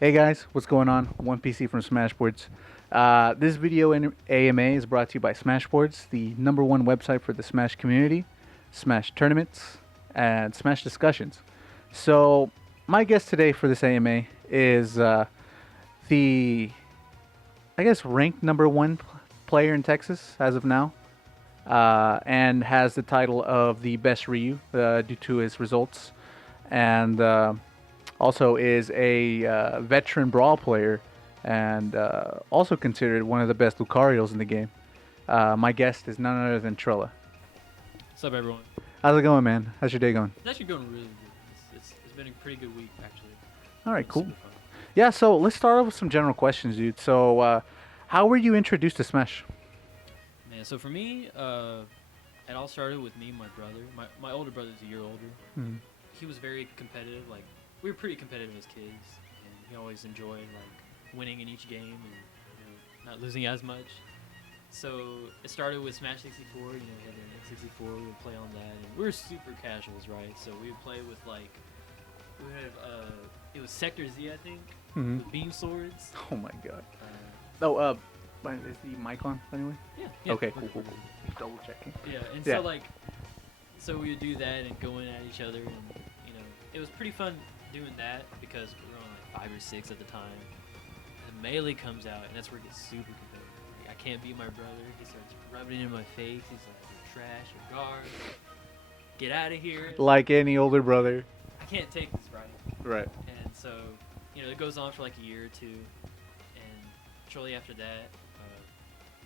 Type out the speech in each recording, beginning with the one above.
Hey guys, what's going on? One PC from Smashboards. This video in AMA is brought to you by Smashboards, the #1 website for the Smash community, Smash tournaments, and Smash discussions. So, my guest today for this AMA is the, I guess, ranked #1 player in Texas as of now, and has the title of the best Ryu due to his results, and also is a veteran brawl player and also considered one of the best Lucarios in the game. My guest is none other than Trela. What's up, everyone? How's it going, man? How's your day going? It's actually going really good. It's been a pretty good week, actually. All right, It's cool. super fun. Yeah, so let's start off with some general questions, dude. So, how were you introduced to Smash? Man, so for me, it all started with me and my brother. My older brother's a year older. Hmm. He was very competitive. Like, we were pretty competitive as kids. And he always enjoyed, like, winning in each game and, not losing as much. So it started with Smash 64. We had an N64. We would play on that. And we were super casuals, right? So we would play with, like, we would have, it was Sector Z, I think, Hmm. with beam swords. Oh my god. Uh, Oh, but is the mic on anyway? yeah. Okay, cool. Double checking. Yeah, and Yeah. so like, so we would do that and going at each other, and it was pretty fun doing that because we were only like 5 or 6 at the time. And Melee comes out, and that's where it gets super competitive. Like, I can't beat my brother. He starts rubbing it in my face. He's like, "You're trash. You're garbage. Get out of here." Like any older brother. I can't take this, right? Right. And so, it goes on for like a year or two, and shortly after that,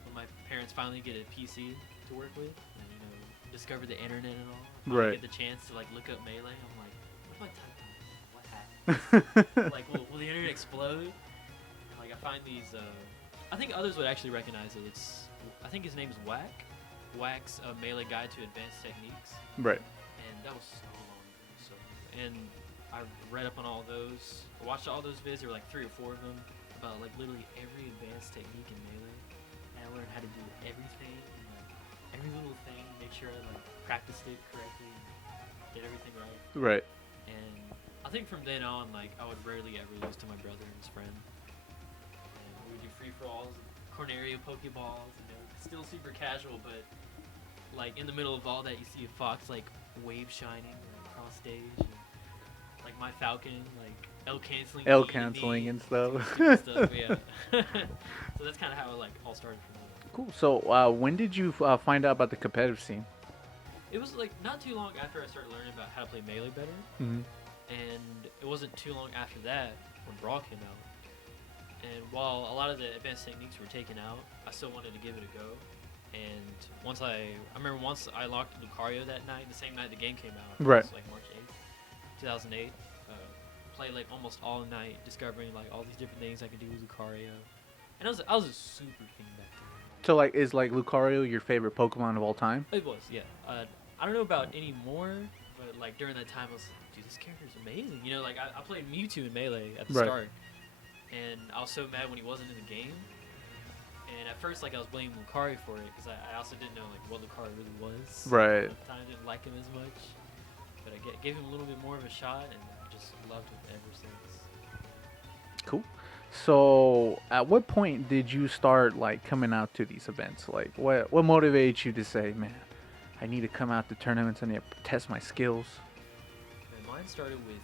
when my parents finally get a PC to work with, and discover the internet and all, finally Right. get the chance to like look up Melee. I'm like, what if I type in? What happens? Like, will the internet explode? And like, I find these. I think others would actually recognize it. I think his name is Whack. Whack's Melee Guide to Advanced Techniques. Right. And that was so long ago. And I read up on all those. I watched all those vids. There were like 3 or 4 of them about like literally every advanced technique in Melee. And I learned how to do everything, and, like, every little thing. Make sure I like practiced it correctly, and did everything right. Right. And I think from then on, like, I would rarely ever lose to my brother and his friend. And we would do free for alls, Cornerio Pokeballs. Still super casual, but like in the middle of all that, you see a fox like wave shining across stage, and, like my falcon like L canceling, L canceling and stuff. stuff. Yeah. So that's kind of how it like all started for me. Cool. So, when did you find out about the competitive scene? It was like not too long after I started learning about how to play Melee better, Mm-hmm. and it wasn't too long after that when Brawl came out. And while a lot of the advanced techniques were taken out, I still wanted to give it a go. And I remember once I locked Lucario that night, the same night the game came out. Right. It was like March 8th, 2008. Played like almost all night, discovering like all these different things I could do with Lucario. And I was a super fiend back then. So, like, is like Lucario your favorite Pokemon of all time? It was, yeah. I don't know about anymore, but like during that time, I was like, dude, this character's amazing. Like I played Mewtwo in Melee at the Right. start, and I was so mad when he wasn't in the game. And at first, like, I was blaming Lucario for it because I also didn't know like what Lucario really was. Right. At the time, I didn't like him as much, but I gave him a little bit more of a shot, and I just loved him ever since. Cool. So, at what point did you start like coming out to these events? Like, what motivated you to say, man, I need to come out to tournaments. I need to test my skills. And mine started with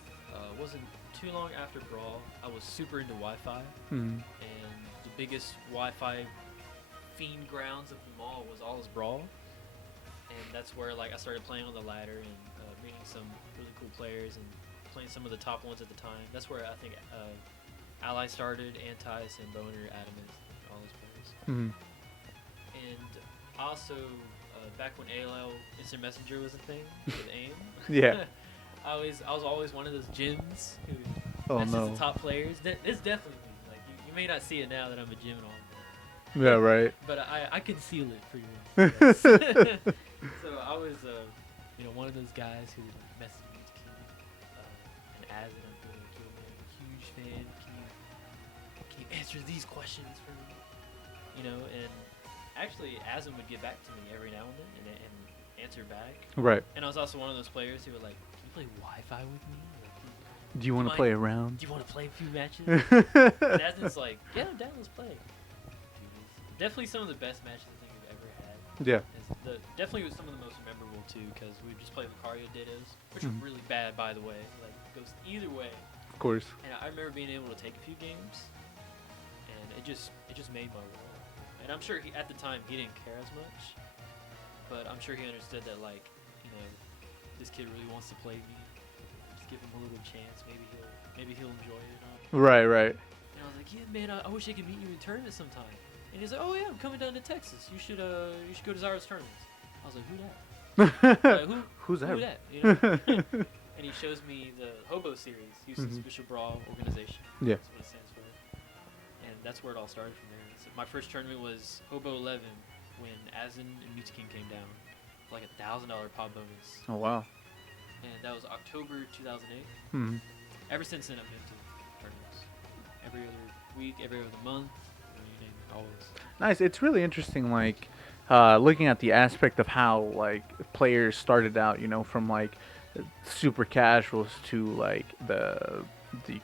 wasn't too long after Brawl. I was super into Wi-Fi, Mm-hmm. and the biggest Wi-Fi fiend grounds of them all was All Is Brawl, and that's where like I started playing on the ladder and meeting some really cool players and playing some of the top ones at the time. That's where I think Ally started, Antis, and Boner, Adamus, all those players. Mm-hmm. And also back when AOL Instant Messenger was a thing with AIM. Yeah. I was always one of those gyms who Oh messaged no. the top players. It's definitely me. Like you may not see it now that I'm a gym and all, Yeah. Right. but I conceal it pretty well. Yes. So I was one of those guys who messaged me to keep and as it I'm feeling like, man, I'm a huge fan. Can you answer these questions for me? And actually Asm would get back to me every now and then and answer back. Right. And I was also one of those players who were like, "Can you play Wi-Fi with me?" Like, Do you want to mind- play around? Do you want to play a few matches? And Aston's like, yeah, I'm down. Let's play. Dude, definitely some of the best matches I think I've ever had. Yeah. Definitely was some of the most memorable too, because we just played Lucario Dittos, which Mhm. are really bad, by the way. Like, goes either way. Of course. And I remember being able to take a few games, and it just made my world. And I'm sure at the time he didn't care as much, but I'm sure he understood that, like, you know, this kid really wants to play me. Just give him a little chance. Maybe he'll enjoy it. Right, right. And I was like, yeah, man, I wish I could meet you in tournament sometime. And he's like, oh yeah, I'm coming down to Texas. You should go to Zara's tournaments. I was like, who that? Who's that? Who that? You know? And he shows me the Hobo series, Houston Mhm. Special Brawl Organization. Yeah. That's what it stands for. And that's where it all started from there. So my first tournament was Hobo 11 when Azen and King came down. Like $1,000 pot bonus. Oh wow. And that was October 2008. Hmm. Ever since then, I've been to tournaments. Every other week, every other month, you name it, always. Nice. It's really interesting, like, looking at the aspect of how, like, players started out, you know, from, like, super casuals to, like, the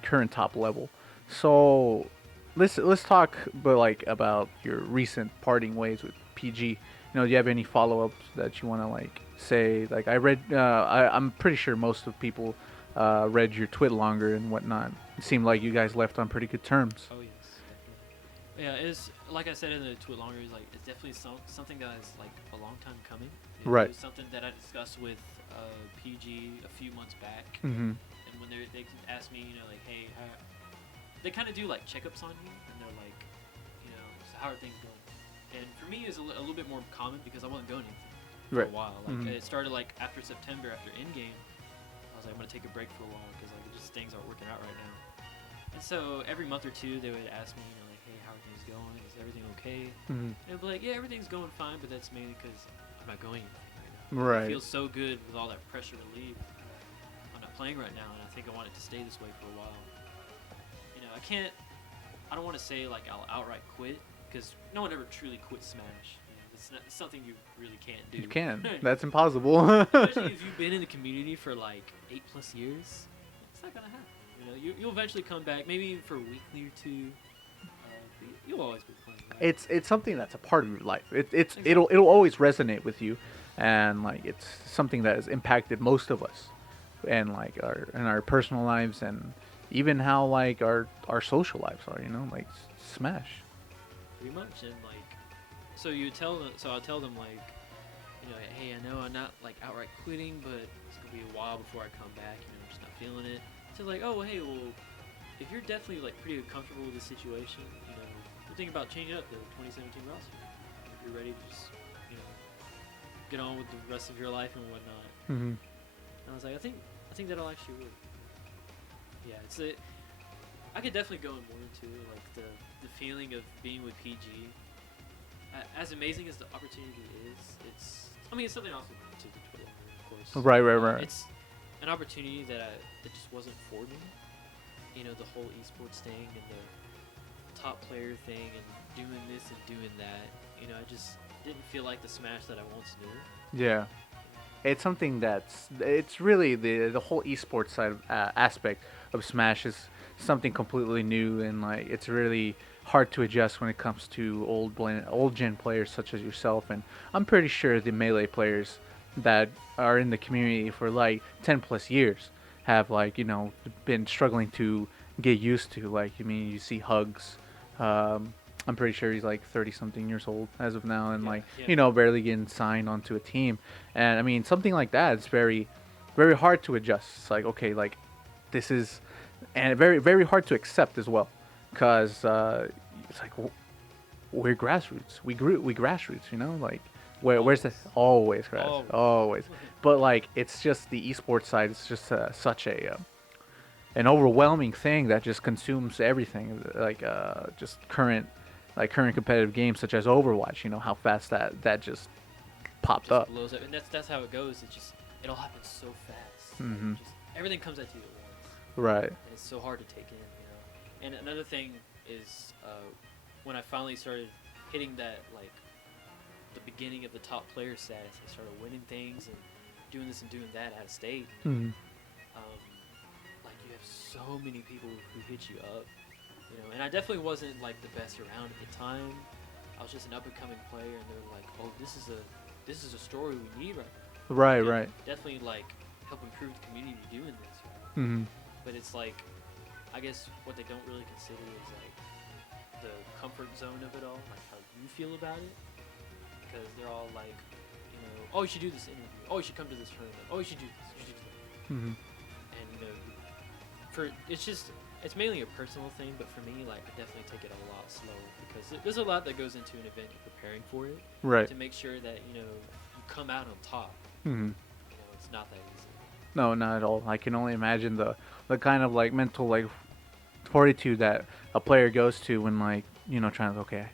current top level. So let's talk, but, like, about your recent parting ways with PG. You know, do you have any follow-ups that you want to, like, say? Like, I read, I'm pretty sure most of people read your twit longer and whatnot. It seemed like you guys left on pretty good terms. Oh yes, definitely. Yeah, it's like I said in the tweet longer. It's like it's definitely something that is like a long time coming. Right. It was something that I discussed with PG a few months back, Mm-hmm. and when they asked me, you know, like, hey, they kind of do like checkups on you, and they're like, you know, so how are things going? And for me, it's a little bit more common because I wasn't going anything for Right. a while. Like Mhm. it started like after September, after Endgame. I was like, I'm gonna take a break for a while because like things aren't working out right now. And so every month or two, they would ask me, you know, like, hey, how are things going? Is everything okay? Mm-hmm. And I'd be like, yeah, everything's going fine, but that's mainly because I'm not going anything right now. Right. It feels so good with all that pressure relieved. I'm not playing right now, and I think I want it to stay this way for a while. You know, I don't want to say like I'll outright quit because no one ever truly quits Smash. You know, it's something you really can't do. You can. That's impossible. Especially if you've been in the community for like 8+ years, it's not gonna happen. You know, you'll eventually come back, maybe for a weekly or two. But you'll always be playing. Right? It's something that's a part of your life. It'll always resonate with you, and like it's something that has impacted most of us, and like our personal lives, and even how like our social lives are. You know, like Smash. Pretty much, and like, so I'll tell them like, you know, hey, I know I'm not like outright quitting, but it's gonna be a while before I come back. You know, I'm just not feeling it. So like, oh, hey, well, if you're definitely like pretty comfortable with the situation, you know, we're thinking about changing up the 2017 roster. If you're ready to just, you know, get on with the rest of your life and whatnot. Mm-hmm. And I was like, I think that'll actually work. Yeah, I could definitely go more into like the feeling of being with PG. As amazing as the opportunity is, it's something else to the Twitter, of course. Right. It's an opportunity that just wasn't for me. You know, the whole esports thing and the top player thing and doing this and doing that. You know, I just didn't feel like the Smash that I once knew. Yeah. It's something it's really the whole esports side aspect of Smash is something completely new, and like it's really hard to adjust when it comes to old gen players such as yourself. And I'm pretty sure the Melee players that are in the community for like 10+ years have like, you know, been struggling to get used to, like, I mean, you see Hugs. I'm pretty sure he's like 30 something years old as of now, and Yeah. you know, barely getting signed onto a team. And I mean, something like that is very, very hard to adjust. It's like, okay, like this is, and very, very hard to accept as well, because it's like we're grassroots. We grassroots, you know, like where's the always grass, always. But like it's just the esports side. It's just such a an overwhelming thing that just consumes everything, like just current competitive games such as Overwatch. You know how fast that just popped up. Blows up, and that's how it goes. It all happens so fast. Mm-hmm. Just everything comes at you at once. Right. And it's so hard to take in, you know. And another thing is when I finally started hitting that like the beginning of the top player status, I started winning things and doing this and doing that out of state. Mm-hmm. Like you have so many people who hit you up, you know. And I definitely wasn't like the best around at the time. I was just an up and coming player, and they were like, "Oh, this is a story we need right now. Right, We right. definitely like help improve the community doing this, right?" Hmm. But it's like, I guess what they don't really consider is like the comfort zone of it all, like how you feel about it, because they're all like, you know, "Oh, you should do this interview. Oh, you should come to this tournament. Oh, you should do this. You should do that." Hmm. And you know, for it's mainly a personal thing, but for me, like I definitely take it a lot slower because there's a lot that goes into an event and preparing for it Right. to make sure that you know you come out on top. Hmm. You know, it's not that easy. No, not at all. I can only imagine the kind of like mental like fortitude that a player goes to when like trying to, okay,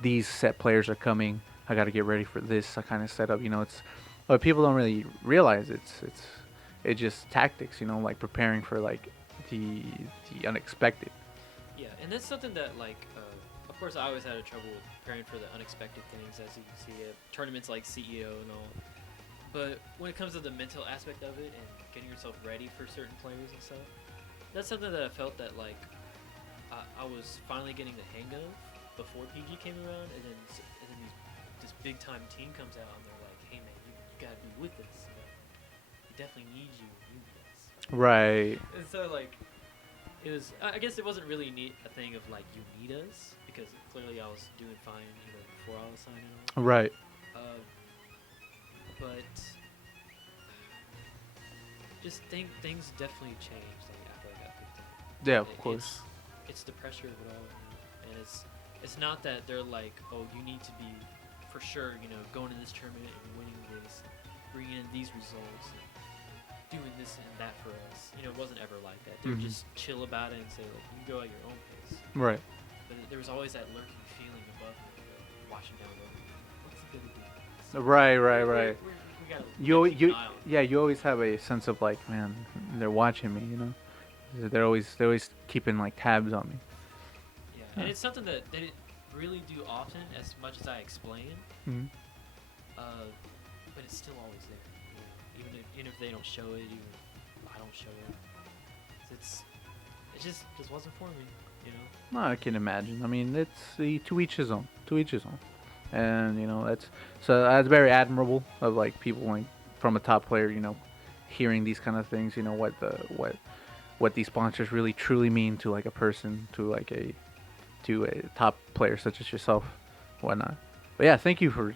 these set players are coming. I got to get ready for this. I kind of set up. It's what people don't really realize. It's just tactics. Like preparing for like the the unexpected. Yeah, and that's something that like, of course, I always had a trouble with preparing for the unexpected things, as you can see at tournaments like CEO and all. But when it comes to the mental aspect of it and getting yourself ready for certain players and stuff, that's something that I felt that like I was finally getting the hang of before PG came around, and then this big time team comes out and they're like, "Hey man, you gotta be with us. You know? We definitely need you in this." Right. And so like it was. I guess it wasn't really a thing of like you need us because clearly I was doing fine, you know, before I was signing on. Right. Uh, but just things definitely changed like after I got picked up. Yeah, of It- course. It's the pressure of it all, you know? And it's not that they're like, "Oh, you need to be for sure, you know, going to this tournament and winning this, bringing in these results, and doing this and that for us." You know, it wasn't ever like that. They would Mhm. just chill about it and say like, "You go at your own pace." Right. But there was always that lurking feeling above me, watching down over me. What's he gonna do? Right. Right. Right. We gotta You keep an eye on him. yeah, you always have a sense of like, man, they're watching me. They're always keeping like tabs on me. Yeah, Huh. and it's something that they didn't really do often as much as I explain. Hmm. But it's still always there. You know? Even if they don't show it, even if I don't show it, it just wasn't for me. You know. No, I can imagine. I mean, it's to each his own. To each his own. And that's very admirable of like people like from a top player. Hearing these kind of things. What these sponsors really truly mean to like a person, to a top player such as yourself, whatnot. But yeah, thank you for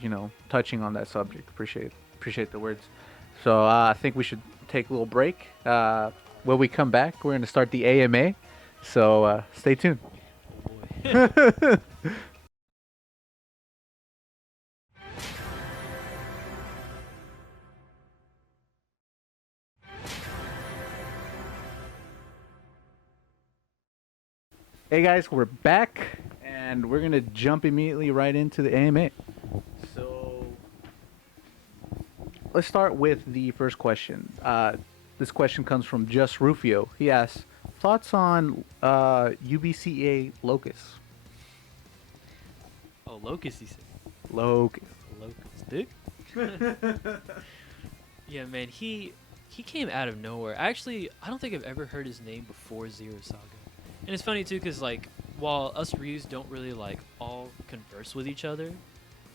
touching on that subject. Appreciate the words. So I think we should take a little break. When we come back, we're gonna start the AMA. So stay tuned. Oh boy. Hey guys, we're back, and we're gonna jump immediately right into the AMA. So let's start with the first question. This question comes from Just Rufio. He asks, thoughts on UBCA Locust? Oh, Locust, he said. Locust. Locust, dude. Yeah, man, he came out of nowhere. Actually, I don't think I've ever heard his name before Zero Saga. And it's funny too, cause like while us Ryus don't really like all converse with each other,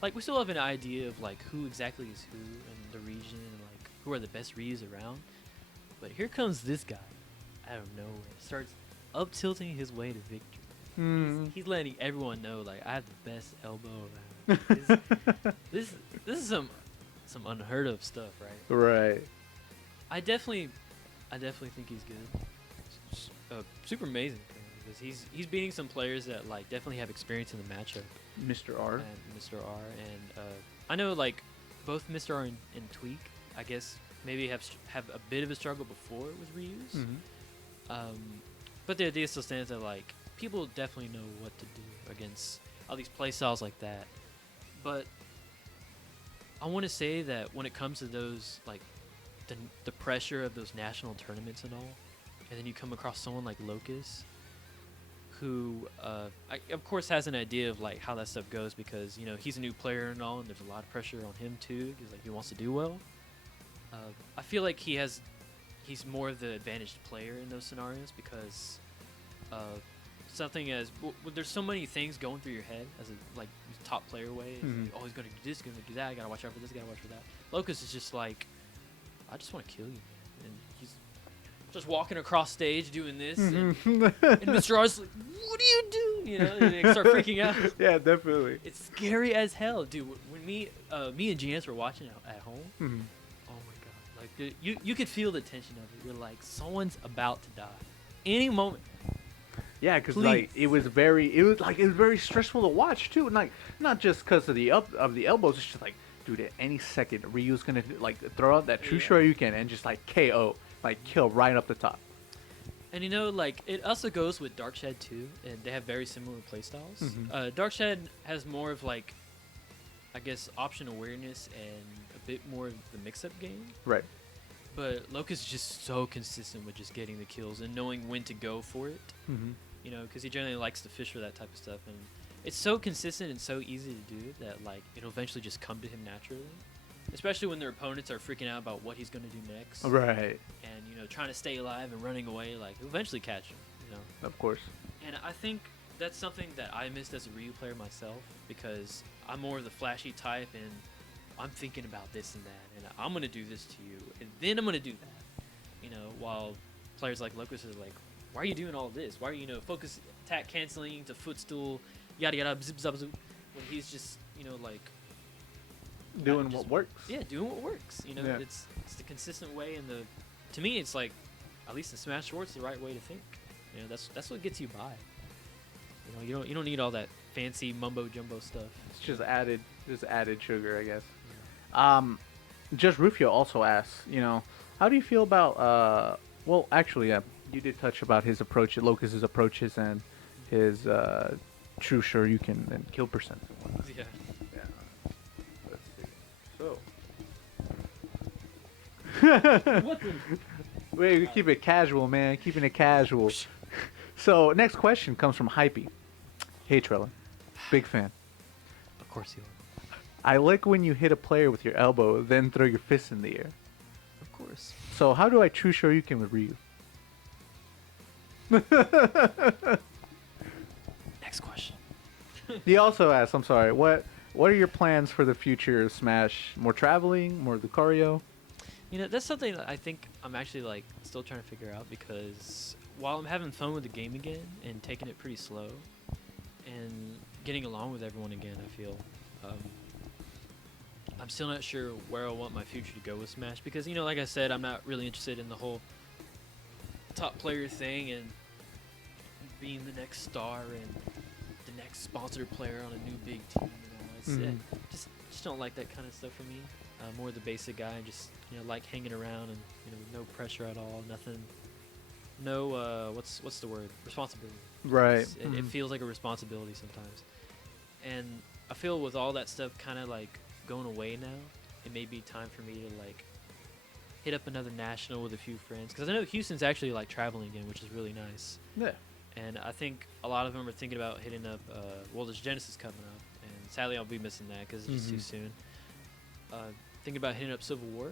like we still have an idea of like who exactly is who in the region and like who are the best Ryus around. But here comes this guy out of nowhere, starts up tilting his way to victory. Hmm. He's letting everyone know like I have the best elbow around. This is some unheard of stuff, right? Right. I definitely think he's good. Super amazing because he's beating some players that like definitely have experience in the matchup. Mr. R. And Mr. R and I know like both Mr. R and Tweak, I guess maybe have a bit of a struggle before with Ryus. Mm-hmm. But the idea still stands that like people definitely know what to do against all these play styles like that. But I want to say that when it comes to those like the pressure of those national tournaments and all, and then you come across someone like Locust, who of course has an idea of like how that stuff goes because he's a new player and all, and there's a lot of pressure on him too because like he wants to do well. I feel like he has he's more of the advantaged player in those scenarios because uh, something as there's so many things going through your head as a like top player way. It's Mhm. like, oh, he's gonna do this, gonna do that. I gotta watch out for this. Gotta watch for that. Locust is just like, I just want to kill you, man. And he's just walking across stage doing this, and Mr. R's like, "What are you doing?" You know, and they start freaking out. Yeah, definitely. It's scary as hell, dude. When me and GS were watching at home, Mhm. oh my god, like you could feel the tension of it. You're like, someone's about to die, any moment. Yeah, because Please. like it was very stressful to watch too, and like not just because of the elbows. It's just like, dude, at any second Ryu's gonna like throw out that true Yeah. Shoryuken and just like KO, like kill right up the top. And you know, like it also goes with Darkshed too, and they have very similar playstyles. Mhm. Darkshed has more of like, I guess, option awareness and a bit more of the mix-up game. Right. But Locust is just so consistent with just getting the kills and knowing when to go for it. Mm-hmm. You know, because he generally likes to fish for that type of stuff, and it's so consistent and so easy to do that like it'll eventually just come to him naturally. Especially when their opponents are freaking out about what he's going to do next, Right. and you know, trying to stay alive and running away, like he'll eventually catch him. You know, Of course. and I think that's something that I missed as a Ryu player myself because I'm more of the flashy type, and I'm thinking about this and that, and I'm gonna do this to you, and then I'm gonna do that. You know, while players like Locust are like, why are you doing all this? Why are you, focus attack canceling to footstool, yada yada, zip zap zoop, when he's just, like Doing just- what works. yeah, doing what works. Yeah. It's the consistent way, and to me, it's like, at least in Smashboards, the right way to think. That's what gets you by. You don't need all that fancy mumbo jumbo stuff. It's just added sugar, I guess. Just Rufio also asks, how do you feel about well, actually, yeah, you did touch about his approach, Locust's approaches, and his true Shoryuken and kill percent. And whatnot. Yeah. Yeah. Let's see. So. What the? Wait, we keep it casual, man. Keeping it casual. So, next question comes from Hypey. Hey, Trela. Big fan. Of course you are. I like when you hit a player with your elbow, then throw your fist in the air. Of course. So, how do I true Shoryuken with Ryu? Next question. He also asks, I'm sorry, what are your plans for the future of Smash? More traveling? More Lucario? That's something that I think I'm actually like still trying to figure out, because while I'm having fun with the game again and taking it pretty slow and getting along with everyone again, I feel I'm still not sure where I want my future to go with Smash, because like I said, I'm not really interested in the whole top player thing and being the next star and the next sponsored player on a new big team. Just don't like that kind of stuff for me. More the basic guy, and just like hanging around and no pressure at all, nothing. No, what's the word? Responsibility. Right. It feels like a responsibility sometimes, and I feel with all that stuff kind of like going away now, it may be time for me to like hit up another national with a few friends, because I know Houston's actually like traveling again, which is really nice. Yeah. And I think a lot of them are thinking about hitting up. Well, there's Genesis coming up, and sadly I'll be missing that because it's just too soon. Thinking about hitting up Civil War,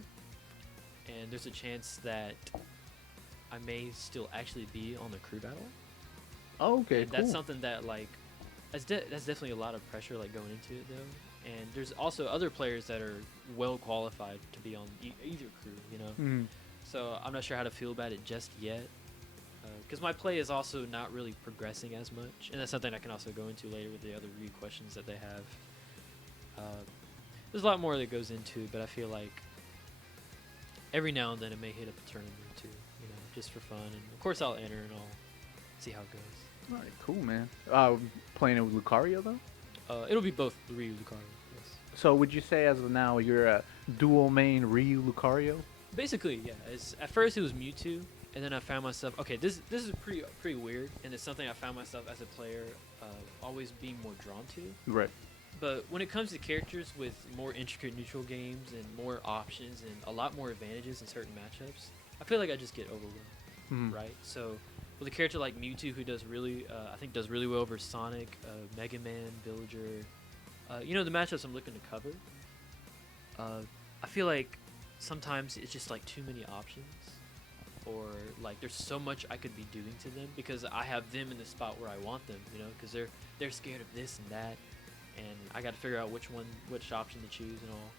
and there's a chance that I may still actually be on the crew battle. Oh, okay, And cool. that's something that like that's definitely a lot of pressure like going into it though. And there's also other players that are well qualified to be on either crew. So I'm not sure how to feel about it just yet, because my play is also not really progressing as much, and that's something I can also go into later with the other Ryu questions that they have. There's a lot more that goes into it, but I feel like every now and then it may hit up a tournament or two, just for fun. And of course I'll enter and I'll see how it goes. All right, cool, man. Playing it with Lucario, though? It'll be both Ryu Lucario, yes. So would you say as of now you're a dual main Ryu Lucario? Basically, yeah. At first it was Mewtwo, and then I found myself, okay, this is pretty weird, and it's something I found myself as a player always being more drawn to. Right. But when it comes to characters with more intricate neutral games and more options and a lot more advantages in certain matchups, I feel like I just get overwhelmed, right? So with a character like Mewtwo, who does really well over Sonic, Mega Man, Villager, the matchups I'm looking to cover, I feel like sometimes it's just like too many options, or like there's so much I could be doing to them because I have them in the spot where I want them, you know, because they're scared of this and that, and I got to figure out which option to choose and all.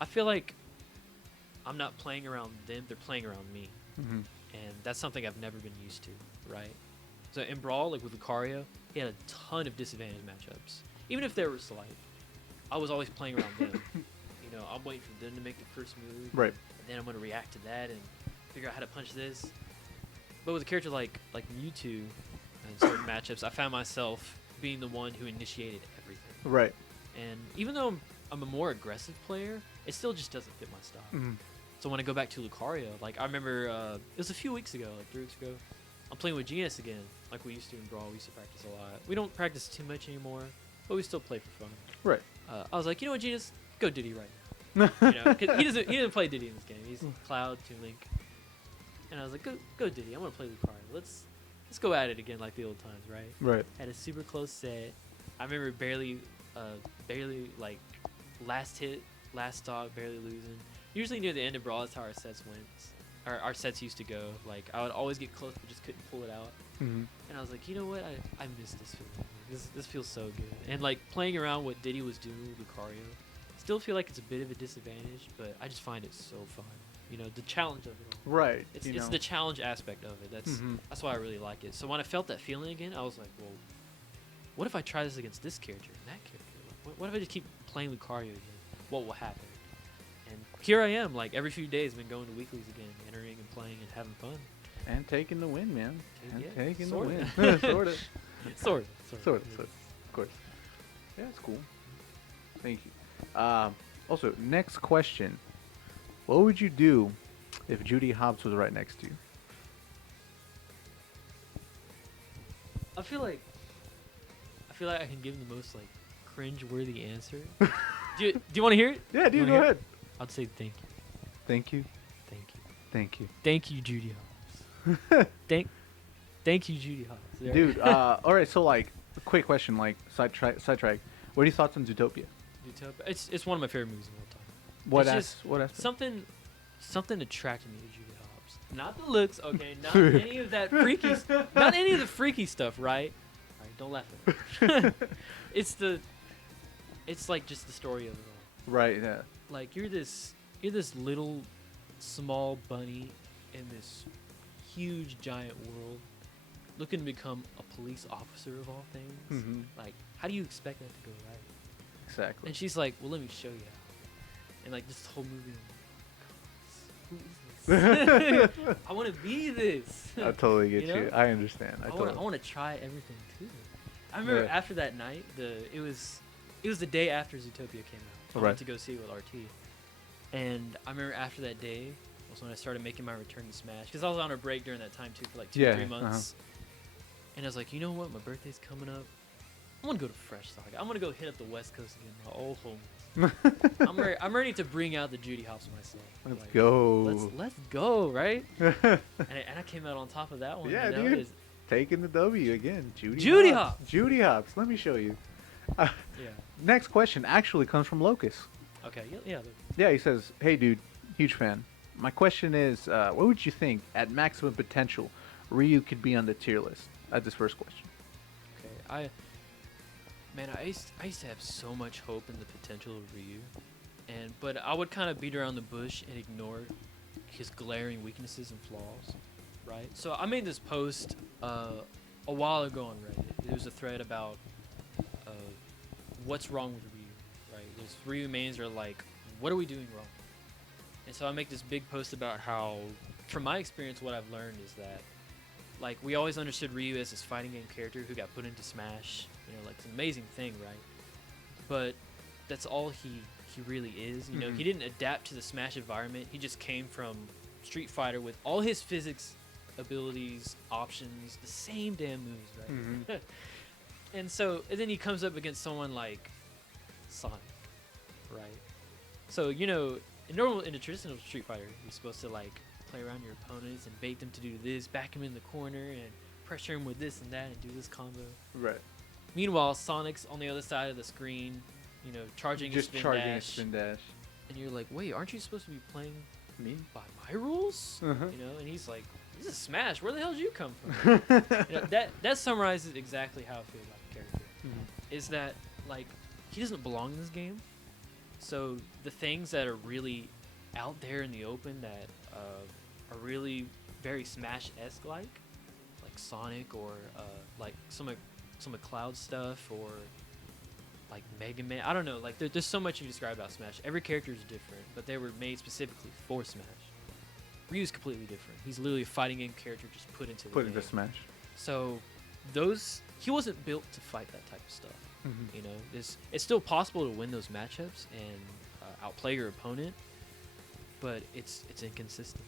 I feel like I'm not playing around them; they're playing around me, Mm-hmm. and that's something I've never been used to, right? So in Brawl, like with Lucario, he had a ton of disadvantage matchups, even if they were slight. I was always playing around them. You know, I'm waiting for them to make the first move, Right. and then I'm gonna react to that and figure out how to punch this. But with a character like Mewtwo and certain matchups, I found myself being the one who initiated everything. Right. And even though I'm a more aggressive player, it still just doesn't fit my style. Mm-hmm. So when I go back to Lucario, like I remember it was a few weeks ago, like 3 weeks ago, I'm playing with Genus again, like we used to in Brawl. We used to practice a lot. We don't practice too much anymore, but we still play for fun. Right. I was like, you know what, Genus, go Diddy right now. You know, 'cause he doesn't play Diddy in this game. He's Cloud, Toon Link. And I was like, go Diddy. I want to play Lucario. Let's go at it again like the old times, right? Right. Had a super close set. I remember barely like last hit, last stock, barely losing. Usually near the end of Brawl, that's how our sets went. Our sets used to go. Like I would always get close, but just couldn't pull it out. Mm-hmm. And I was like, you know what? I miss this feeling. This feels so good. And like playing around what Diddy was doing with Lucario, still feel like it's a bit of a disadvantage, but I just find it so fun. You know, the challenge of it all. Right. It's the challenge aspect of it. That's why I really like it. So when I felt that feeling again, I was like, well, what if I try this against this character and that character? What if I just keep playing Lucario again? What will happen? And here I am, like every few days, been going to weeklies again, entering and playing and having fun. And taking the win, man. And Yeah, taking the sorta. win. Sort of. Sort of. Of course. Yeah, it's cool. Thank you. Also, next question. What would you do if Judy Hopps was right next to you? I feel like I can give the most like cringe-worthy answer. do you want to hear it? Yeah, dude, go ahead. I'd say thank you, Thank you. thank you, Thank you. thank you, Judy Hopps. Thank you, Judy Hopps. There. Dude, all right, so like, quick question, like, sidetrack. What are your thoughts on Zootopia? Zootopia. It's one of my favorite movies of all time. What It's aspect? just What aspect? Something attracted me to Judy Hopps. Not the looks, okay. Not any of that freaky. Not any of the freaky stuff, right? All right, don't laugh at me. It's like just the story of it all. Right, yeah. Like you're this little small bunny in this huge giant world, looking to become a police officer of all things. Mm-hmm. Like, how do you expect that to go right? Exactly. And she's like, well, let me show you how. And like this whole movie, I'm like, who is this? I want to be this. I totally get You know? you. I understand. I want to try everything too. I remember after that night, it was the day after Zootopia came out. I went to go see it with RT, and I remember after that day was when I started making my return to Smash, because I was on a break during that time too for like 2 or 3 months. And I was like, you know what? My birthday's coming up. I'm gonna go to Fresh Saga. I'm gonna go hit up the West Coast again, my old home. I'm ready to bring out the Judy Hopps myself. Let's Like, go. Let's go, right? and I came out on top of that one. Yeah, you know? dude. Taking the W again. Judy Hopps. Judy Hopps. Let me show you. Yeah. Next question actually comes from Locus. Okay. Yeah. Yeah, he says, "Hey, dude, huge fan. My question is, what would you think at maximum potential Ryu could be on the tier list?" That's his first question. Okay. I used to have so much hope in the potential of Ryu, but I would kind of beat around the bush and ignore his glaring weaknesses and flaws, right? So I made this post a while ago on Reddit. It was a thread about what's wrong with Ryu, right? Those Ryu mains are like, what are we doing wrong? And so I make this big post about how, from my experience, what I've learned is that, like, we always understood Ryu as this fighting game character who got put into Smash, you know, like, it's an amazing thing, right? But that's all he really is. You know, he didn't adapt to the Smash environment. He just came from Street Fighter with all his physics, abilities, options, the same damn moves, right? And then he comes up against someone like Sonic, right? So, you know, in a traditional Street Fighter, you're supposed to, like, play around your opponents and bait them to do this, back him in the corner, and pressure him with this and that, and do this combo. Right. Meanwhile, Sonic's on the other side of the screen, you know, charging his spin dash. Spin dash. And you're like, wait, aren't you supposed to be playing Me? by my rules, Uh-huh. you know, and he's like, this is Smash. Where the hell did you come from? You know, that summarizes exactly how I feel about the character. Is that like he doesn't belong in this game, so the things that are really out there in the open that are really very Smash-esque, like Sonic or like some of Cloud stuff or like Mega Man. I don't know. Like there's so much you can describe about Smash. Every character is different, but they were made specifically for Smash. Ryu's completely different. He's literally a fighting game character just put into the Put game. into Smash. So he wasn't built to fight that type of stuff. Mhm. You know, it's still possible to win those matchups and outplay your opponent, but it's inconsistent,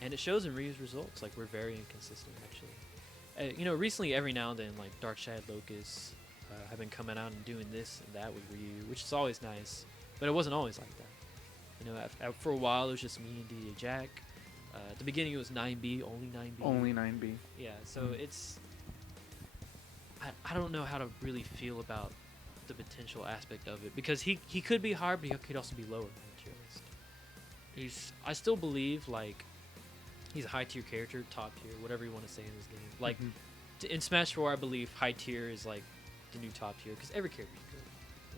and it shows in Ryu's results. Like we're very inconsistent actually. You know, recently every now and then like Dark Shad Locust have been coming out and doing this and that with Ryu, which is always nice, but it wasn't always like that. You know, for a while it was just me and DJ Jack. At the beginning it was 9B, only 9B. Only 9B. Yeah, so it's I don't know how to really feel about the potential aspect of it because he could be higher, but he could also be lower on the tier list. I still believe like he's a high tier character, top tier, whatever you want to say in this game. Like in Smash 4, I believe high tier is like the new top tier because every character is good,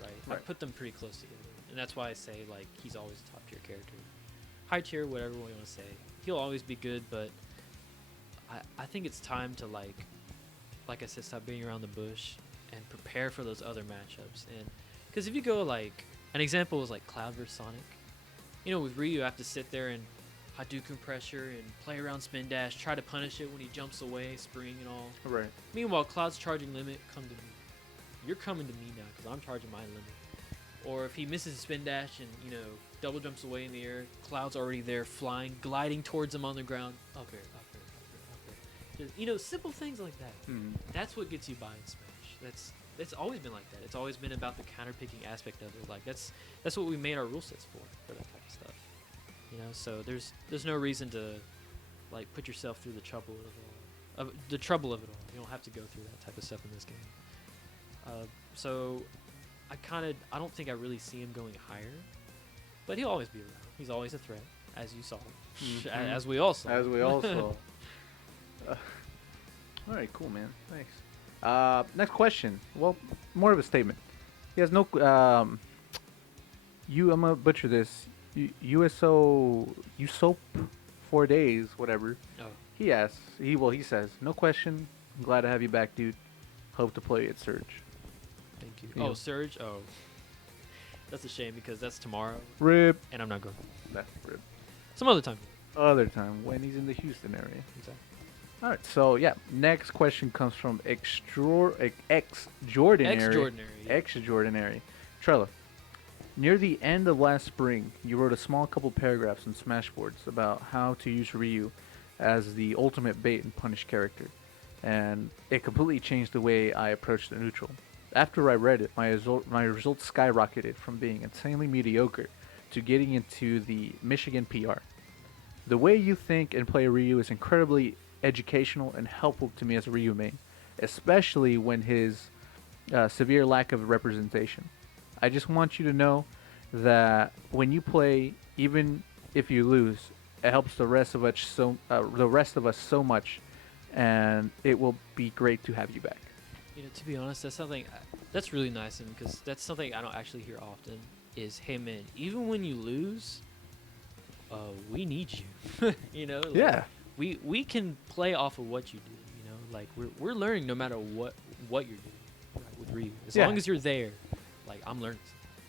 right? I put them pretty close together, and that's why I say like he's always a top tier character. High tier, whatever you want to say, he'll always be good, but I think it's time to like I said, stop beating around the bush and prepare for those other matchups. And because if you go like an example is like Cloud vs Sonic, you know, with Ryu you have to sit there and Hadouken pressure and play around spin dash, try to punish it when he jumps away, spring and all. Right. Meanwhile, Cloud's charging limit, come to me. You're coming to me now because I'm charging my limit. Or if he misses a spin dash and, you know, double jumps away in the air, Cloud's already there, flying, gliding towards him on the ground. Up air, up air, up air, up air. Just, you know, simple things like that. That's what gets you by in Smash. That's always been like that. It's always been about the counter-picking aspect of it. Like that's what we made our rule sets for that type of stuff. You know, so there's no reason to like put yourself through the trouble of it all. You don't have to go through that type of stuff in this game. So I don't think I really see him going higher, but he'll always be around. He's always a threat, as you saw, as we all saw. As we all saw. All right, cool, man. Thanks. Next question. Well, more of a statement. He has no. I'm gonna butcher this. USOP 4 days, whatever. Oh. He asks. He says, no question. I'm glad to have you back, dude. Hope to play at Surge. Thank you. Yeah. Oh, Surge. Oh, that's a shame because that's tomorrow, Rip. and I'm not going. That's rip. Some other time. Other time when he's in the Houston area. Exactly. All right, so yeah, next question comes from Extraordinary. Trela, near the end of last spring, you wrote a small couple paragraphs in Smashboards about how to use Ryu as the ultimate bait and punish character, and it completely changed the way I approached the neutral. After I read it, my results skyrocketed from being insanely mediocre to getting into the Michigan PR. The way you think and play Ryu is incredibly educational and helpful to me as a Ryu main, especially when his severe lack of representation. I just want you to know that when you play, even if you lose, it helps the rest of us so much, and it will be great to have you back. You know, to be honest, that's something that's really nice, and because that's something I don't actually hear often. Is, hey man, even when you lose, we need you. You know. Like, Yeah. We can play off of what you do. You know, like we're learning no matter what you're doing, right, with Ryu. As long as you're there, like I'm learning.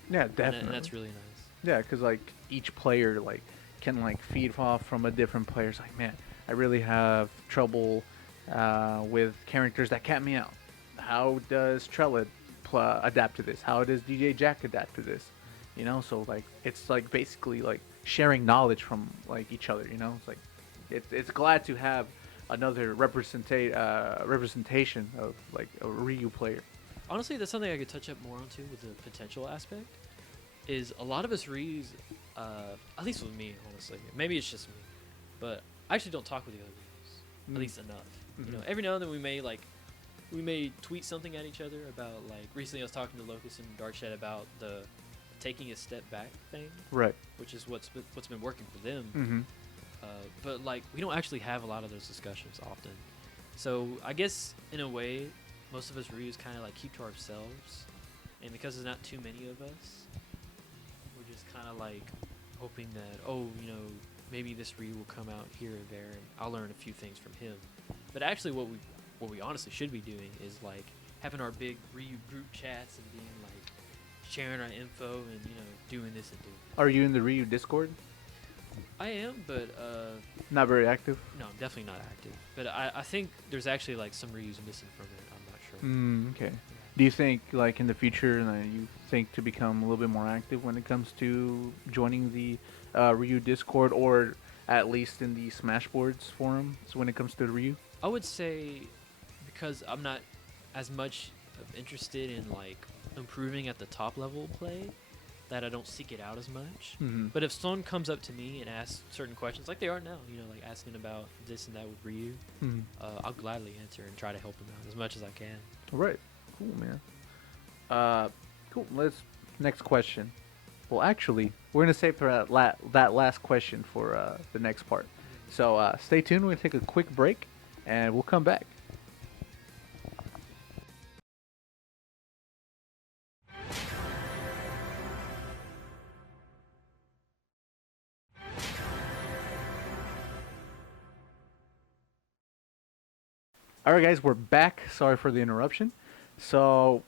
Yeah, definitely. And that's really nice. Yeah, because like each player like can like feed off from a different player. It's like, man, I really have trouble with characters that cap me out. How does Trela adapt to this? How does DJ Jack adapt to this? You know, so like it's like basically like sharing knowledge from like each other. You know, it's like it's glad to have another representation of like a Ryu player. Honestly, that's something I could touch up more onto with the potential aspect. Is a lot of us Ryus, at least with me, honestly. Maybe it's just me, but I actually don't talk with the other Ryus, at least enough. You know, every now and then we may tweet something at each other about, like, recently I was talking to Locust and Darkshed about the taking a step back thing. Right. which is what's been working for them. Mm-hmm. But like we don't actually have a lot of those discussions often. So I guess in a way, most of us Ryus kind of like keep to ourselves, and because there's not too many of us, we're just kind of like hoping that maybe this Ryu will come out here or there, and I'll learn a few things from him. But actually, what we honestly should be doing is like having our big Ryu group chats and being like sharing our info and doing this and doing that. Are you in the Ryu Discord? I am, but Not very active. no, I'm definitely not active. But I think there's actually like some Ryus missing from it. I'm not sure. Okay. Yeah. Do you think, like in the future, you think to become a little bit more active when it comes to joining the Ryu Discord, or at least in the Smashboards forums when it comes to the Ryu? I would say because I'm not as much interested in like improving at the top level play, that I don't seek it out as much. Mm-hmm. But if someone comes up to me and asks certain questions, like they are now, like asking about this and that with Ryu, Mm-hmm. I'll gladly answer and try to help them out as much as I can. Right. Cool, man. Cool. Next question. Well, actually, we're gonna save for that last question for the next part. So stay tuned. We're gonna take a quick break, and we'll come back. All right, guys, we're back. Sorry for the interruption. So,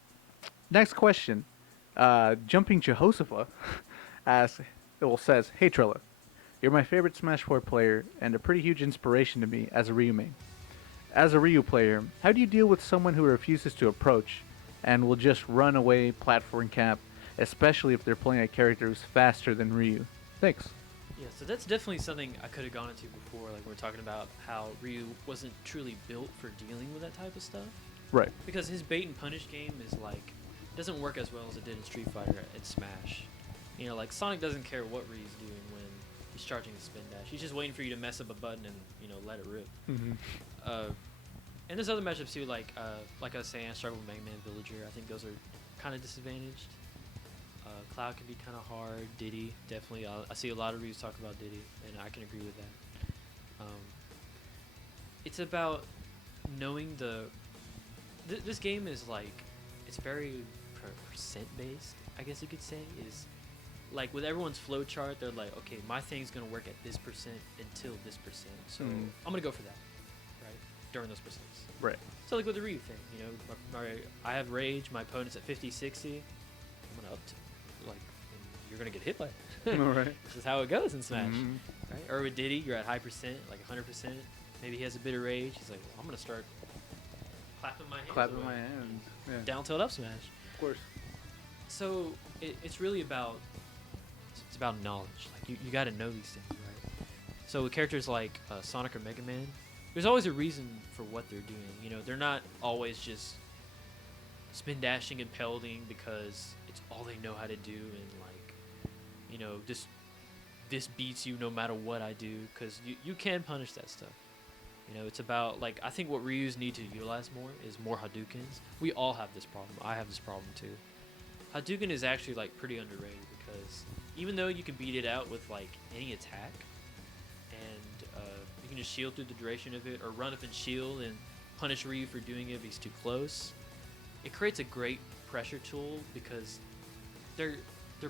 next question. Jumping Jehoshaphat says, "Hey Trela, you're my favorite Smash 4 player and a pretty huge inspiration to me as a Ryu main. As a Ryu player, how do you deal with someone who refuses to approach and will just run away, platform cap, especially if they're playing a character who's faster than Ryu? Thanks." Yeah, so that's definitely something I could have gone into before. Like we were talking about how Ryu wasn't truly built for dealing with that type of stuff. Right. Because his bait and punish game is like doesn't work as well as it did in Street Fighter at Smash. Like Sonic doesn't care what Ryu's doing when he's charging his spin dash. He's just waiting for you to mess up a button and let it rip. Mm-hmm. And there's other matchups too, like I was saying, I struggle with Mega Man Villager. I think those are kind of disadvantaged. Cloud can be kind of hard. Diddy, definitely. I see a lot of reviews talk about Diddy, and I can agree with that. It's about knowing this game is like, it's very percent based, I guess you could say. Is like with everyone's flow chart, they're like, okay, my thing's gonna work at this percent until this percent, so I'm gonna go for that, right? During those percents. Right. So like with the Ryu thing, I have rage, my opponent's at 50, 60. I'm gonna up to you're gonna get hit by it. All right. This is how it goes in Smash, Mm-hmm. right? Or with Diddy, you're at high percent, like 100%. Maybe he has a bit of rage. He's like, well, I'm gonna start clapping my hands. Clapping away. my hands. Yeah. Down tilt up smash. Of course. So it's really about knowledge. Like you got to know these things, right? So with characters like Sonic or Mega Man, there's always a reason for what they're doing. They're not always just spin dashing and pelting because it's all they know how to do, and like this beats you no matter what I do, because you can punish that stuff. It's about, like, I think what Ryus need to utilize more is more Hadoukens. We all have this problem. I have this problem too. Hadouken is actually like pretty underrated because even though you can beat it out with like any attack, and you can just shield through the duration of it, or run up and shield and punish Ryu for doing it if he's too close, it creates a great pressure tool because they're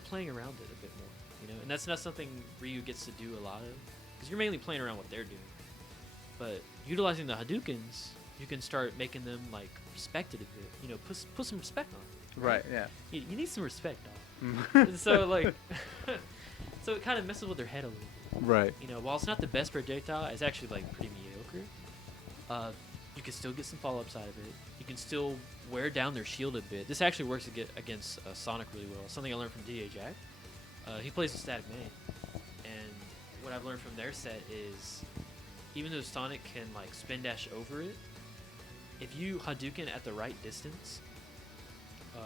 playing around it a bit more, and that's not something Ryu gets to do a lot of, because you're mainly playing around what they're doing. But utilizing the Hadoukens, you can start making them like respected a bit. Put some respect on it. Right. Yeah. You need some respect, dog. And so like, so it kind of messes with their head a little bit. Right. While it's not the best projectile, it's actually like pretty mediocre. You can still get some follow-ups out of it. You can still wear down their shield a bit. This actually works against Sonic really well. Something I learned from D.A. Jack. He plays a static main, and what I've learned from their set is, even though Sonic can like spin dash over it, if you Hadouken at the right distance,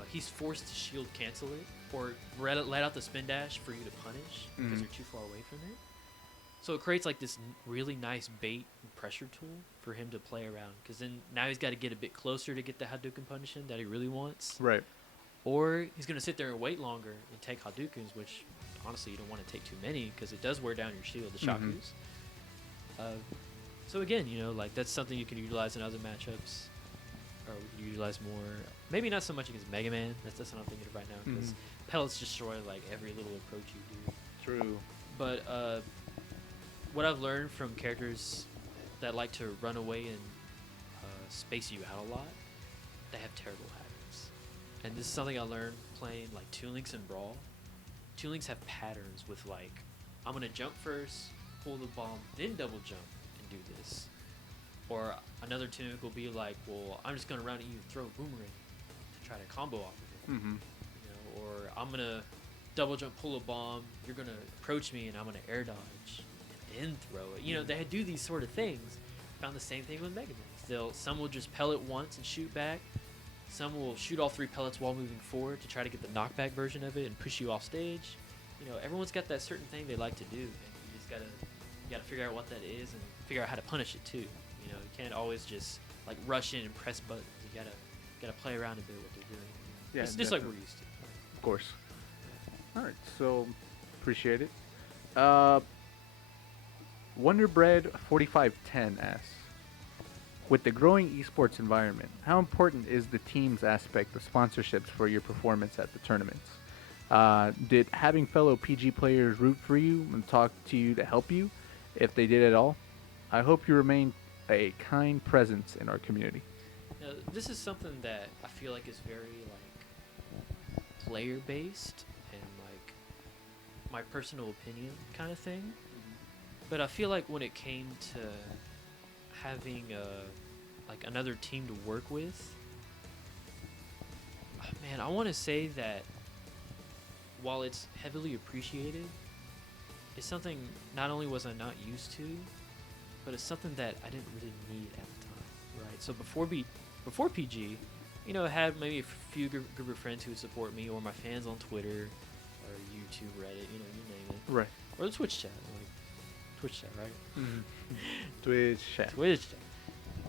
he's forced to shield cancel it, or let out the spin dash for you to punish because you're too far away from it. So it creates like this really nice bait and pressure tool for him to play around, because then now he's got to get a bit closer to get the Hadouken punish in that he really wants. Right. Or he's going to sit there and wait longer and take Hadoukens, which honestly, you don't want to take too many because it does wear down your shield, the Mhm. shakus. So again, like that's something you can utilize in other matchups, or we can utilize more. Maybe not so much against Mega Man. That's what I'm thinking of right now because Mhm. pellets destroy like every little approach you do. True. But what I've learned from characters that like to run away and space you out a lot, they have terrible habits. And this is something I learned playing like Toon Links and Brawl. Toon Links have patterns with like, I'm gonna jump first, pull the bomb, then double jump and do this. Or another Toon Link will be like, well, I'm just gonna run at you and throw a boomerang to try to combo off of it. Mhm. Or I'm gonna double jump, pull a bomb, you're gonna approach me and I'm gonna air dodge and then throw it. They do these sort of things. Found the same thing with Mega Man. Some will just pellet once and shoot back. Some will shoot all 3 pellets while moving forward to try to get the knockback version of it and push you off stage. Everyone's got that certain thing they like to do, and you just gotta figure out what that is and figure out how to punish it too. You can't always just like rush in and press buttons. You gotta play around a bit with what they're doing. Yeah, It's just like definitely. we're used to. Of course. All right, so appreciate it. Wonderbread 4510 asks, with the growing esports environment, how important is the team's aspect of sponsorships for your performance at the tournaments? Did having fellow PG players root for you and talk to you to help you, if they did at all? I hope you remain a kind presence in our community. Now, this is something that I feel like is very like player based and like my personal opinion kind of thing. But I feel like when it came to having like another team to work with, man, I want to say that while it's heavily appreciated, it's something not only was I not used to, but it's something that I didn't really need at the time, right? So before PG, I had maybe a few group of friends who would support me, or my fans on Twitter, or YouTube, Reddit, you name it, Right. or the Twitch chat, like Twitch chat, right? Twitch chat. Twitch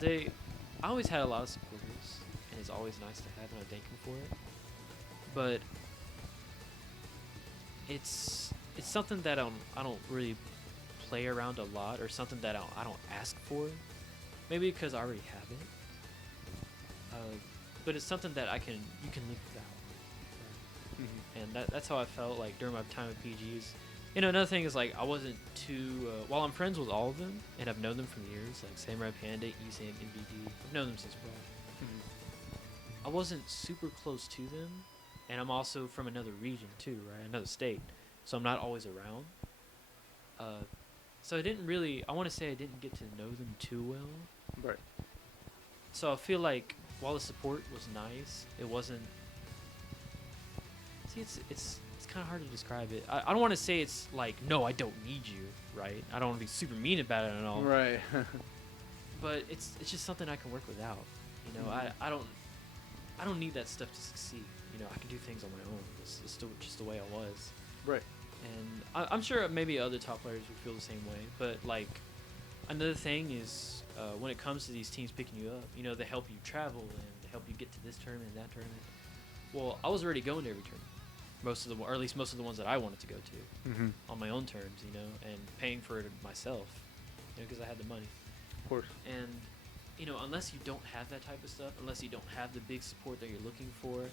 chat. I always had a lot of supporters, and it's always nice to have, and I thank them for it. But it's something that I don't really play around a lot, or something that I don't ask for. Maybe because I already have it. But it's something that you can live without. Right? And that's how I felt like during my time at PGs. Another thing is like I wasn't too. While I'm friends with all of them, and I've known them for years, like Samurai Panda, ESAM, NBD. I've known them since Brawl. I wasn't super close to them, and I'm also from another region too, right? Another state, so I'm not always around. So I didn't really. I want to say I didn't get to know them too well. Right. So I feel like while the support was nice, it wasn't. See, it's kind of hard to describe it. I don't want to say it's like, no, I don't need you, right? I don't want to be super mean about it and all. Right. But it's just something I can work without. I don't need that stuff to succeed. I can do things on my own. It's still just the way I was. Right. And I'm sure maybe other top players would feel the same way. But like, another thing is when it comes to these teams picking you up, they help you travel and they help you get to this tournament and that tournament. Well, I was already going to every tournament. Or at least most of the ones that I wanted to go to on my own terms, and paying for it myself, because I had the money. Of course. And, unless you don't have that type of stuff, unless you don't have the big support that you're looking for,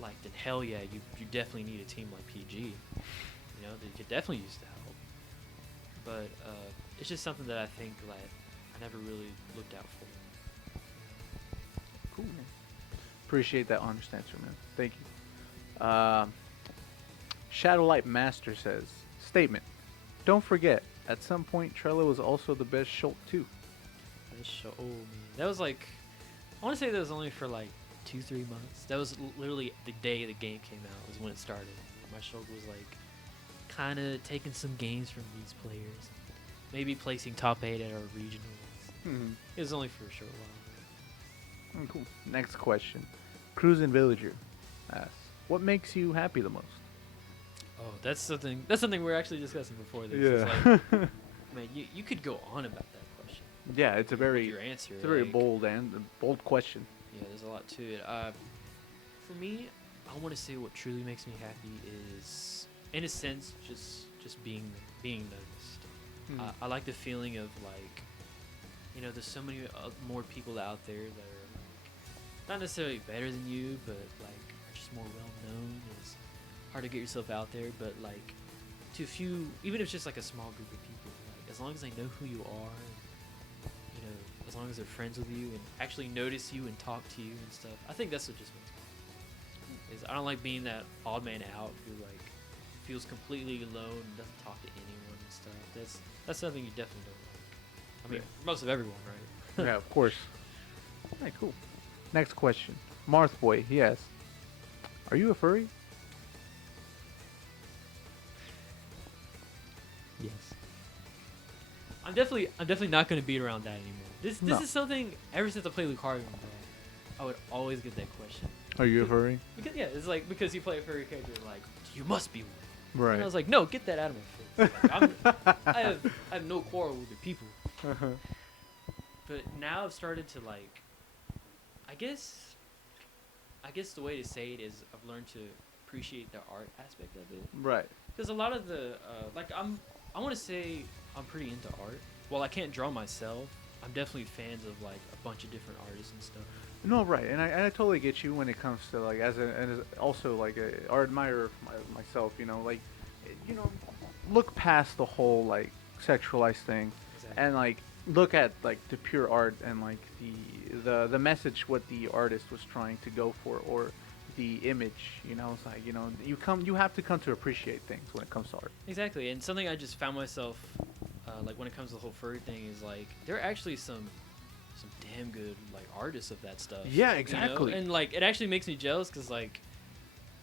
like, then hell yeah, you definitely need a team like PG. They could definitely use the help. But it's just something that I think, like, I never really looked out for. Cool. Appreciate that honest answer, man. Thank you. Shadowlight Master says, statement. Don't forget, at some point, Trela was also the best Schultz too. Oh man, that was like, I want to say that was only for like 2-3 months. That was literally the day the game came out was when it started. My Schultz was like, kind of taking some games from these players, maybe placing top 8 at our regionals. It was only for a short while. Cool. Next question. Cruisin' Villager asks, what makes you happy the most? Oh, that's something we were actually discussing before this. Yeah. It's like, man, you could go on about that question. Yeah, it's a very Your answer. it's a very like, bold question. Yeah, there's a lot to it. For me, I want to say what truly makes me happy is in a sense, just being noticed. Mm. I like the feeling of like, you know, there's so many more people out there that are like not necessarily better than you, but like are just more well known. It's hard to get yourself out there, but like to a few, even if it's just like a small group of people, like as long as they know who you are, and, you know, as long as they're friends with you and actually notice you and talk to you and stuff, I think that's what just makes me. Is I don't like being that odd man out who like feels completely alone and doesn't talk to anyone and stuff. That's something you definitely don't like. I mean, Yeah. most of everyone, right? Yeah, of course. Alright, cool. Next question. Marth Boy, he asks, are you a furry? Yes. I'm definitely not gonna beat around that anymore. This No. is something ever since I played Lucario, bro. I would always get that question. Are you a furry? Because yeah, it's like because you play a furry character, like you must be one. Right. And I was like, no, get that out of my face. Like, I have no quarrel with the people. Uh-huh. But now I've started to like, I guess the way to say it is I've learned to appreciate the art aspect of it. Right. Because a lot of the I want to say I'm pretty into art. While I can't draw myself, I'm definitely fans of like a bunch of different artists and stuff. No, right, and I totally get you when it comes to like as also like a art admirer of myself, you know, like, you know, look past the whole like sexualized thing, Exactly. and like look at like the pure art and like the message what the artist was trying to go for, or the image, you know. It's like, you know, you have to come to appreciate things when it comes to art. Exactly, and something I just found myself like when it comes to the whole furry thing is like there are actually some damn good like artists of that stuff. Yeah, you know? exactly. And like it actually makes me jealous because like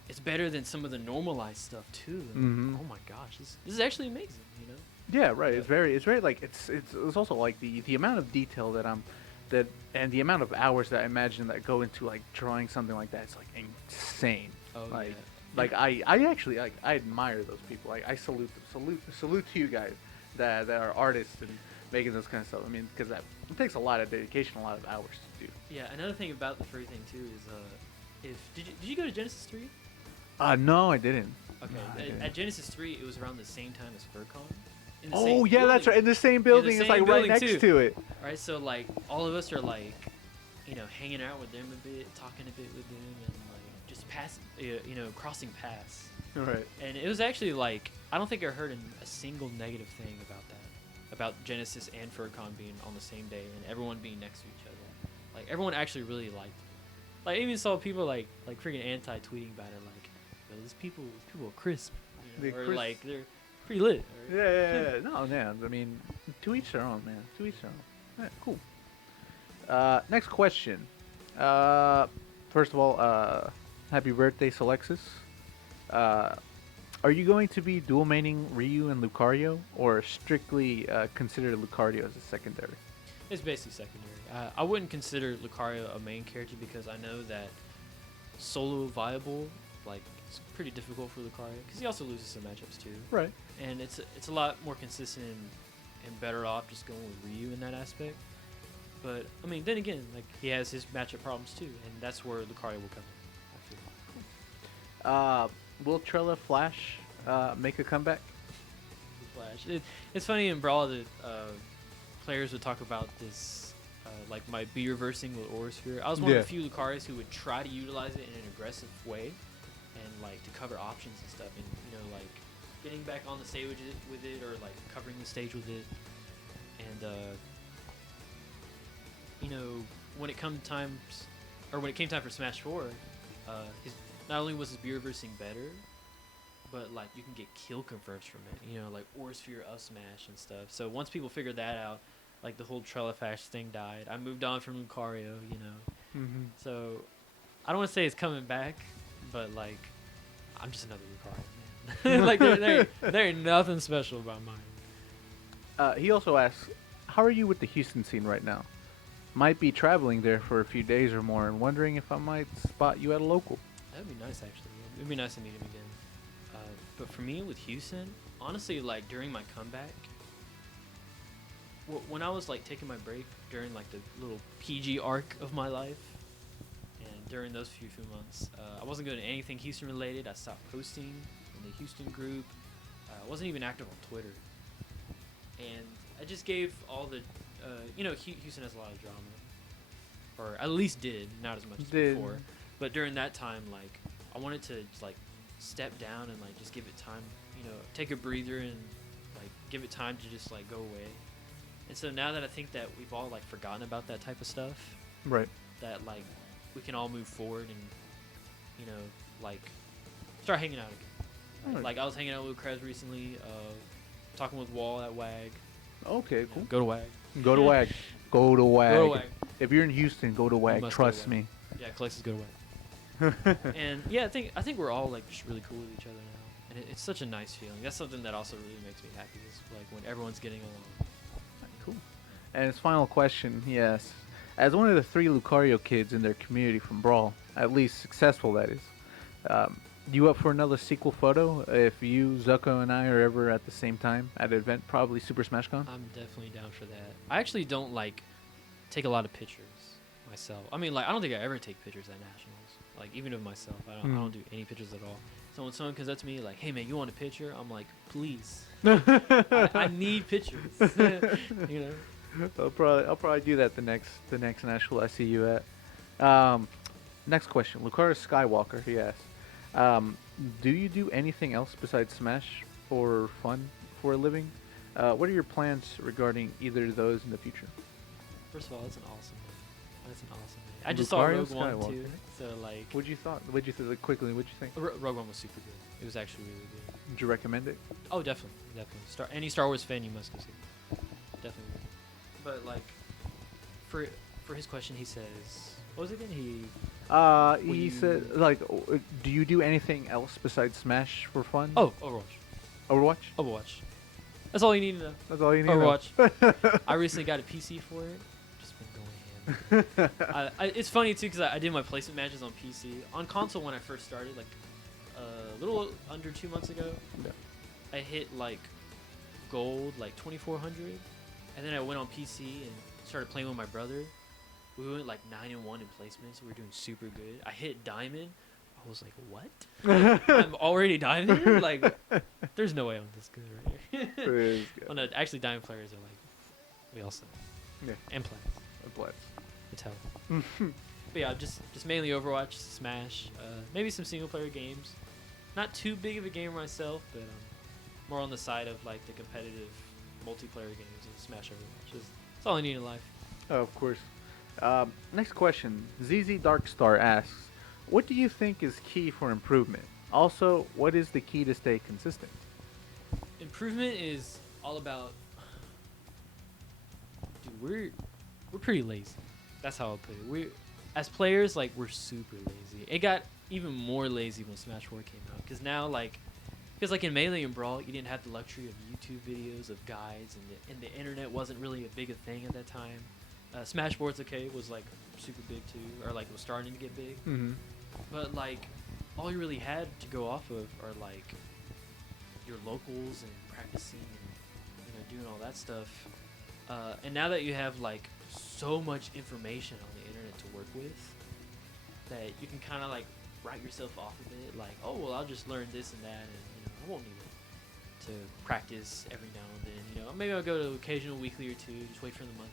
it's better than some of the normalized stuff too. And, Mhm. oh my gosh, this is actually amazing. You know. Yeah, right. Yeah. It's very like it's also like the amount of detail that and the amount of hours that I imagine that go into like drawing something like that. It's like insane. Oh Like, yeah. like I actually like I admire those people. Like I salute them. Salute to you guys that are artists and making this kind of stuff. I mean, because that it takes a lot of dedication, a lot of hours to do. Yeah. Another thing about the furry thing too is if did you go to Genesis 3? No, I didn't. Okay. No, I didn't. At Genesis 3, it was around the same time as FurCon. In the Oh same yeah, that's building. right. In the same building, it's same like right building, next too. to it. Alright, so like all of us are like, you know, hanging out with them a bit, talking a bit with them, and like just you know, crossing paths. Right. And it was actually like I don't think I heard a single negative thing about that, about Genesis and FurCon being on the same day and everyone being next to each other. Like everyone actually really liked it. Like I even saw people like freaking anti-tweeting about it, like, yo, these people are crisp, you know, They're or crisp. like they're pretty lit. Or, Yeah. No, man. I mean, to each their own, man. To each their own. Yeah, cool. Next question. First of all, happy birthday, Selexis. Are you going to be dual maining Ryu and Lucario, or strictly consider Lucario as a secondary? It's basically secondary. I wouldn't consider Lucario a main character because I know that solo viable, like, it's pretty difficult for Lucario because he also loses some matchups too. Right. And it's a lot more consistent and better off just going with Ryu in that aspect. But I mean, then again, like he has his matchup problems too, and that's where Lucario will come in. I feel. Will Trela Flash make a comeback? Flash. It's funny in Brawl that players would talk about this, like my B reversing with Aura Sphere. I was one of Yeah. the few Lucarios who would try to utilize it in an aggressive way, and like to cover options and stuff, and you know like getting back on the stage with it, or like covering the stage with it, and you know when it came time for Smash 4, not only was his B reversing better, but like you can get kill confirms from it, you know, like Aura Sphere up smash and stuff. So once people figured that out, like the whole Trela Flash thing died. I moved on from Lucario, you know. Mm-hmm. So I don't want to say it's coming back, but like I'm just another Lucario, man. Like there ain't nothing special about mine. He also asks, how are you with the Houston scene right now? Might be traveling there for a few days or more and wondering if I might spot you at a local. That'd be nice, actually. It'd be nice to meet him again. But for me with Houston, honestly, like during my comeback, when I was like taking my break during like the little PG arc of my life, and during those few months, I wasn't doing anything Houston related. I stopped posting, and the Houston group. I wasn't even active on Twitter, and I just gave all the, Houston has a lot of drama, or at least did, not as much as before. But during that time, like, I wanted to just, like, step down and like just give it time, take a breather and like give it time to just like go away. And so now that I think that we've all like forgotten about that type of stuff, Right. that like we can all move forward and like start hanging out again. Alright. Like I was hanging out with Krez recently, talking with Wall at WAG. Okay, cool. Go to WAG. Go to WAG. Go to WAG. Go to WAG. If you're in Houston, go to WAG. must go to Trust WAG. me. Yeah, Collects go to WAG. And yeah, I think we're all like just really cool with each other now, and it's such a nice feeling. That's something that also really makes me happy, is like when everyone's getting along. Cool. And his final question, yes. As one of the 3 Lucario kids in their community from Brawl, at least successful that is, you up for another sequel photo if you, Zucco, and I are ever at the same time at an event, probably Super Smash Con? I'm definitely down for that. I actually don't like take a lot of pictures myself. I mean, like I don't think I ever take pictures at nationals. Like even of myself, I don't do any pictures at all. So when someone comes up to me like, "Hey man, you want a picture?" I'm like, "Please, I need pictures." I'll probably do that the next national I see you at. Next question, Lucario Skywalker, he asks, do you do anything else besides Smash for fun for a living? What are your plans regarding either of those in the future? First of all, that's an awesome name. That's an awesome name. I just saw Lucario Rogue One Skywalker. too, so like. What'd you think? Quickly, what'd you think? Rogue One was super good. It was actually really good. Would you recommend it? Oh, definitely. Any Star Wars fan, you must go see it. Definitely. But like, for his question, he says, what was it again? He said, like, do you do anything else besides Smash for fun? Oh, Overwatch. Overwatch? That's all you need to know. That's all you need to Overwatch. I recently got a PC for it. Just been going ham. It's funny too because I did my placement matches on PC. On console when I first started, like a little under 2 months ago, Yeah. I hit like gold, like 2400, and then I went on PC and started playing with my brother. We went like 9-1 in placements. We were doing super good. I hit diamond. I was like, what? I'm already diamond? Like, there's no way I'm this good right here. It is good. Well, no, actually, diamond players are like, we all suck. Yeah. And plants. Blitz. To tell. But yeah, just mainly Overwatch, Smash, maybe some single player games. Not too big of a gamer myself, but more on the side of like the competitive multiplayer games and Smash Overwatch. That's all I need in life. Oh, of course. Next question. ZZ Darkstar asks, what do you think is key for improvement? Also, what is the key to stay consistent? Improvement is all about. Dude, we're pretty lazy. That's how I'll put it. We, as players, like we're super lazy. It got even more lazy when Smash 4 came out, because now like in Melee and Brawl, you didn't have the luxury of YouTube videos of guides, and the internet wasn't really a big a thing at that time. Smashboards was like super big too, or like was starting to get big. Mm-hmm. But like, all you really had to go off of are like your locals and practicing and doing all that stuff. And now that you have like so much information on the internet to work with, that you can kind of like write yourself off of it. Like, oh well, I'll just learn this and that, and I won't need it to practice every now and then. Maybe I'll go to occasional weekly or two. Just wait for the monthly.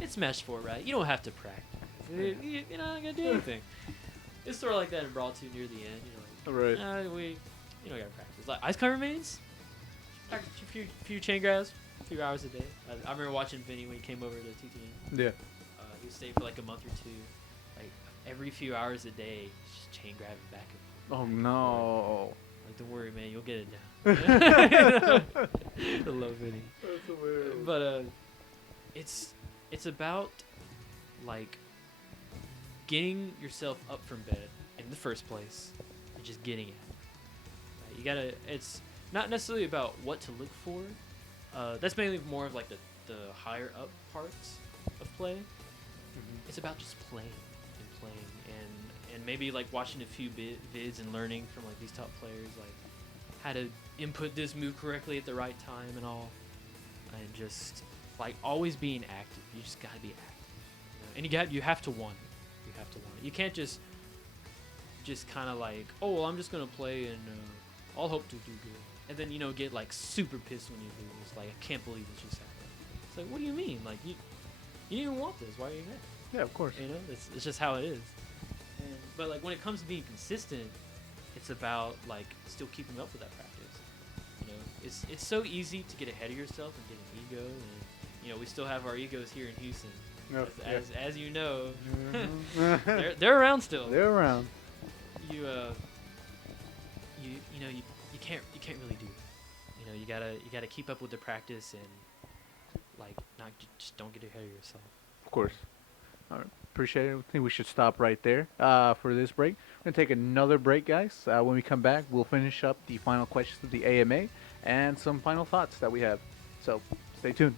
It's Smash 4, right? You don't have to practice. You're not gonna do anything. It's sort of like that in Brawl 2 near the end. Right. We don't gotta practice. Like Ice Climber mains, practice a few chain grabs, a few hours a day. I remember watching Vinny when he came over to TTN. Yeah. He would stay for like a month or two, like every few hours a day, just chain grabbing back and forth. Oh no. Like, don't worry, man, you'll get it down. I love Vinny. That's hilarious. But it's about like getting yourself up from bed in the first place and just getting it. Right? You gotta. It's not necessarily about what to look for. That's mainly more of like the higher up parts of play. Mm-hmm. It's about just playing and maybe like watching a few vids and learning from like these top players, like how to input this move correctly at the right time and all, and just like always being active. You just gotta be active, and you have to want it. You have to want it. You can't just kind of like, oh well, I'm just gonna play and all hope to do good, and then get like super pissed when you lose. Like, I can't believe this just happened. It's like, what do you mean? Like, you didn't even want this. Why are you mad? Yeah, of course. It's just how it is. But like when it comes to being consistent, it's about like still keeping up with that practice. It's so easy to get ahead of yourself and get an ego, and we still have our egos here in Houston. Yep, As you know, Mhm. they're around still. They're around. You you can't really do it. You gotta keep up with the practice and like not just don't get ahead of yourself. Of course. All right. Appreciate it. I think we should stop right there for this break. We're going to take another break, guys. When we come back, we'll finish up the final questions of the AMA and some final thoughts that we have. So stay tuned.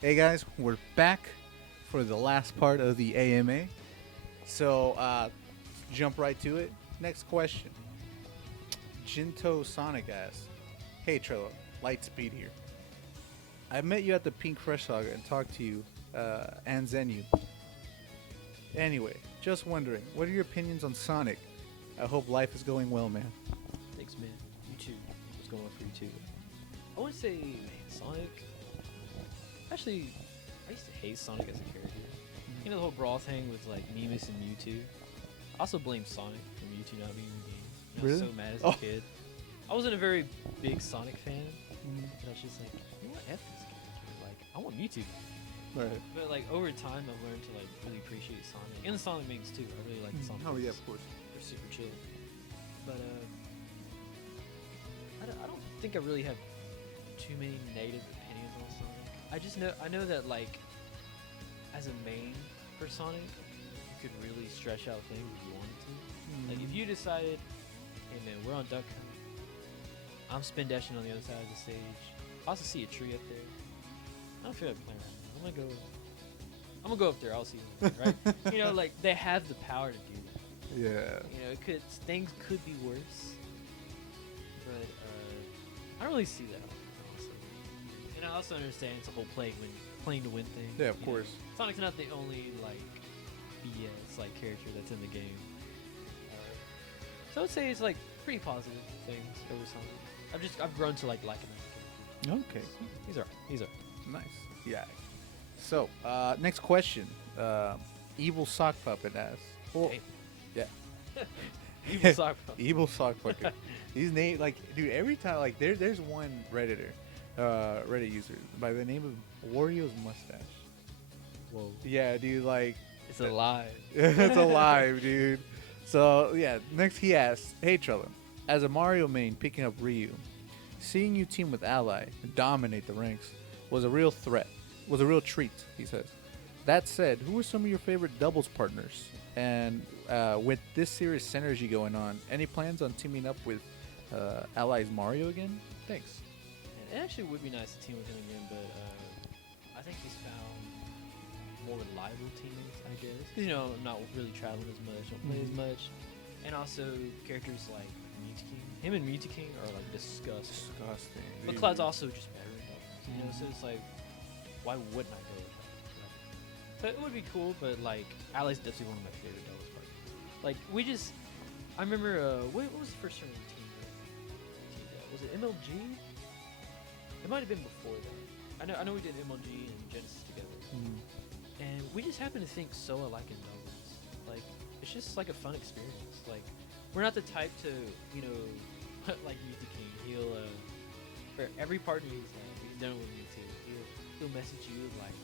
Hey, guys. We're back for the last part of the AMA. So jump right to it. Next question. Jinto Sonic asks, "Hey Trela, Lightspeed here. I met you at the Pink Fresh Saga and talked to you and Zenu. Anyway, just wondering, what are your opinions on Sonic? I hope life is going well, man." Thanks, man. You too. What's going on for you too? I want to say, Sonic. Actually, I used to hate Sonic as a character. The whole brawl thing with like Mimus and Mewtwo. I also blame Sonic for Mewtwo not being in the game. I was Really? so mad as a kid. I wasn't a very big Sonic fan. And I was just like, you know what, F this character. Like, I want Mewtwo. Right. But like over time, I've learned to like really appreciate Sonic and the Sonic mains too. I really like the Sonic. Oh yeah, mains. of course. They're super chill. But I don't think I really have too many negative opinions on Sonic. I know that like as a main for Sonic, you could really stretch out things if you wanted to. Like if you decided, hey man, we're on Duck Hunt. I'm spin dashing on the other side of the stage. I also see a tree up there. I don't feel like playing right now. I'm gonna go up there. I'll see them, right? Like they have the power to do that. Yeah. Things could be worse, but I don't really see that, honestly. And I also understand it's a whole playing to win thing. Yeah, of course. Sonic's not the only like BS like character that's in the game. So I would say it's like pretty positive things over Sonic. I've grown to like liking him. Okay. He's alright. Nice. Yeah. So, next question. Evil Sock Puppet asks. Well, Hey. yeah. Evil sock puppet. Evil Sock Puppet. These names, like, dude, every time, like, there's one Redditor, Reddit user by the name of Wario's Mustache. Whoa. Yeah, dude, like. It's alive. It's alive, dude. So, yeah, next he asks, "Hey, Trella, as a Mario main picking up Ryu, seeing you team with Ally and dominate the ranks was a real treat," he says. "That said, who are some of your favorite doubles partners? And with this serious synergy going on, any plans on teaming up with Ally's Mario again? Thanks." It actually would be nice to team with him again, but I think he's found more reliable teammates, I guess. 'Cause, I'm not really traveling as much, don't play as much. And also, characters like Mewtwo King. Him and Mewtwo King are like disgusting. But Cloud's also just better in doubles, so it's like, why wouldn't I go with that? So it would be cool, but like, Ally's definitely one of my favorite doubles partners. Like, I remember, what was the first tournament team? Was it MLG? It might have been before that. I know we did MLG and Genesis together. And we just happen to think so alike in doubles. Like, it's just like a fun experience. Like, we're not the type to, like Mewtwo King. He'll, for every partner he's done with Mewtwo, he'll message you like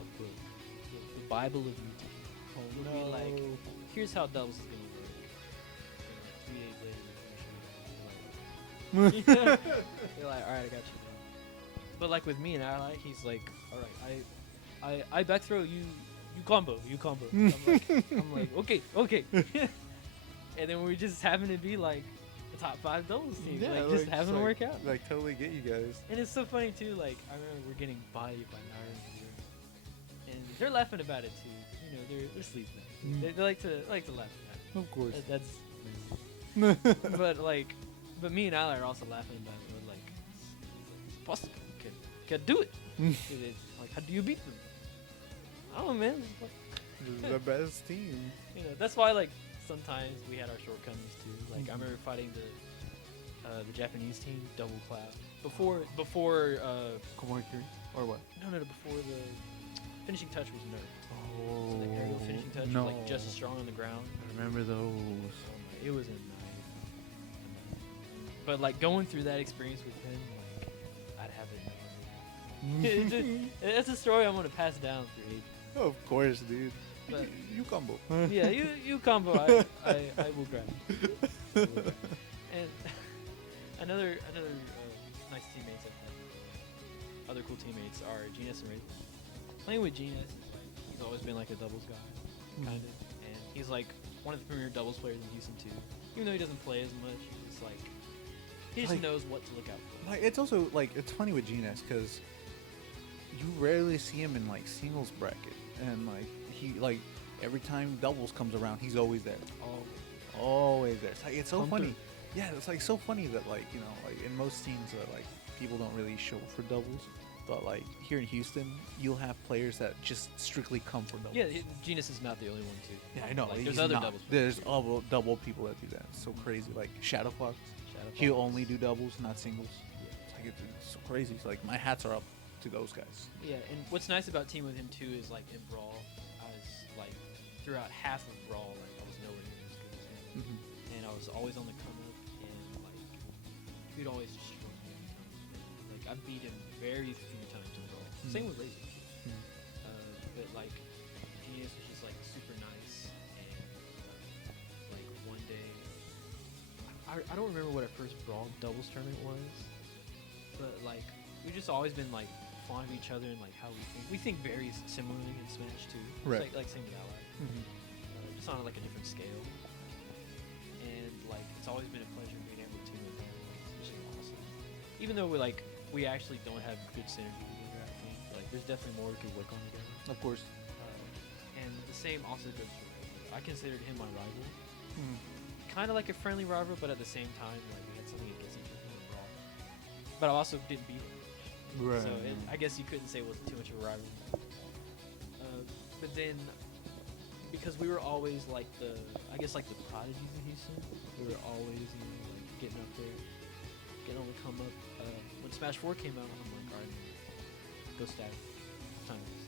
a book, the Bible of Mewtwo King. He'll be like, here's how doubles is gonna work. And like 3 days later, you're like, alright, I got you. But like with me and Ally, he's like, alright, I back throw, you combo. I'm like, okay. And then we just happen to be like the top 5 doubles teams, just having to work out. Like, totally get you guys. And it's so funny too. Like, I remember we're getting bodied by Naruto, and they're laughing about it too. They're sleeping. They like to laugh about it. Of course. That's but me and Ally are also laughing about it. We're like, possible? Can do it. It's like, how do you beat them? I don't know, man. It's like, The best team. you know, that's why like sometimes we had our shortcomings too. Like I remember fighting the Japanese team, Double Cloud, before Komori or what? no before the finishing touch was nerfed. Oh, So the aerial finishing touch no. was like just as strong on the ground. I remember those. Oh my, it was a night. But like going through that experience with him, like I'd have it. That's a story I'm gonna pass down through age. Of course, dude. But You combo. yeah, you combo. I will grab. And another nice teammates I've had, other cool teammates are Genius and Razor. Playing with Genius is like he's always been like a doubles guy, kind of, and he's like one of the premier doubles players in Houston too. Even though he doesn't play as much, it's like he just Like- knows what to look out for. Like, it's also like it's funny with Genius because you rarely see him in like singles bracket, and like he like every time doubles comes around, he's always there, always there. It's so Come funny. through. Yeah, it's like so funny that like you know like in most teams that like people don't really show for doubles, but like here in Houston, you'll have players that just strictly come for doubles. Yeah, Genius is not the only one too. Yeah, I know. Like, he's there's other not. doubles players. There's double people that do that. It's so crazy. Like Shadow Fox, Shadow he'll Fox. only do doubles, not singles. Yeah. It's like it's so crazy. It's like my hats are up to those guys. Yeah, and what's nice about teaming with him too is like in Brawl, I was like throughout half of Brawl, like I was nowhere near as good as him, and I was always on the come up, and like he'd always destroy me every time. Like I beat him very few times in Brawl. Same with Razor. But like Genius was just like super nice, and like one day, I don't remember what our first Brawl doubles tournament was, but like we've just always been like fond of each other and like how we think. We think very similarly in Smash too. Right. It's like same with Ally, just on like a different scale. And like it's always been a pleasure being able to team with him. Like, it's just awesome. Even though we actually don't have good synergy together, I think like there's definitely more we could work on together. Of course. And the same also goes for Razor. I considered him my rival. Kind of like a friendly rival, but at the same time, like we had something against each other in Brawl. But I also didn't beat him. Right. So I guess you couldn't say it was too much of a rivalry. But then, because we were always like the prodigies of Houston, we were always like getting up there, getting on the come up. When Smash 4 came out, I'm like, alright, go stack, time this.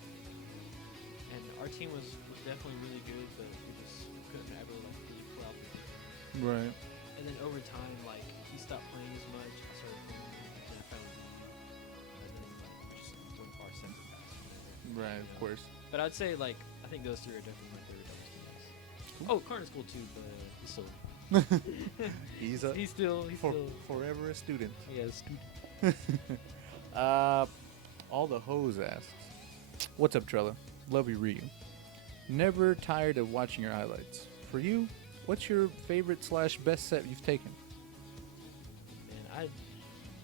And our team was definitely really good, but we just couldn't ever like really pull out the. Right. And then over time, like he stopped playing as much. I started playing, and I found him. And then like we just went our separate paths from there. Right. Of course. But I'd say like I think those three are definitely my favorite doubles teammates. Oh, Karn is cool too, but he's still He's he's still forever a student. yeah, a student. All the hoes asks, "What's up, Trela? Love you, Ryu. Never tired of watching your highlights. For you, what's your favorite / best set you've taken? Man,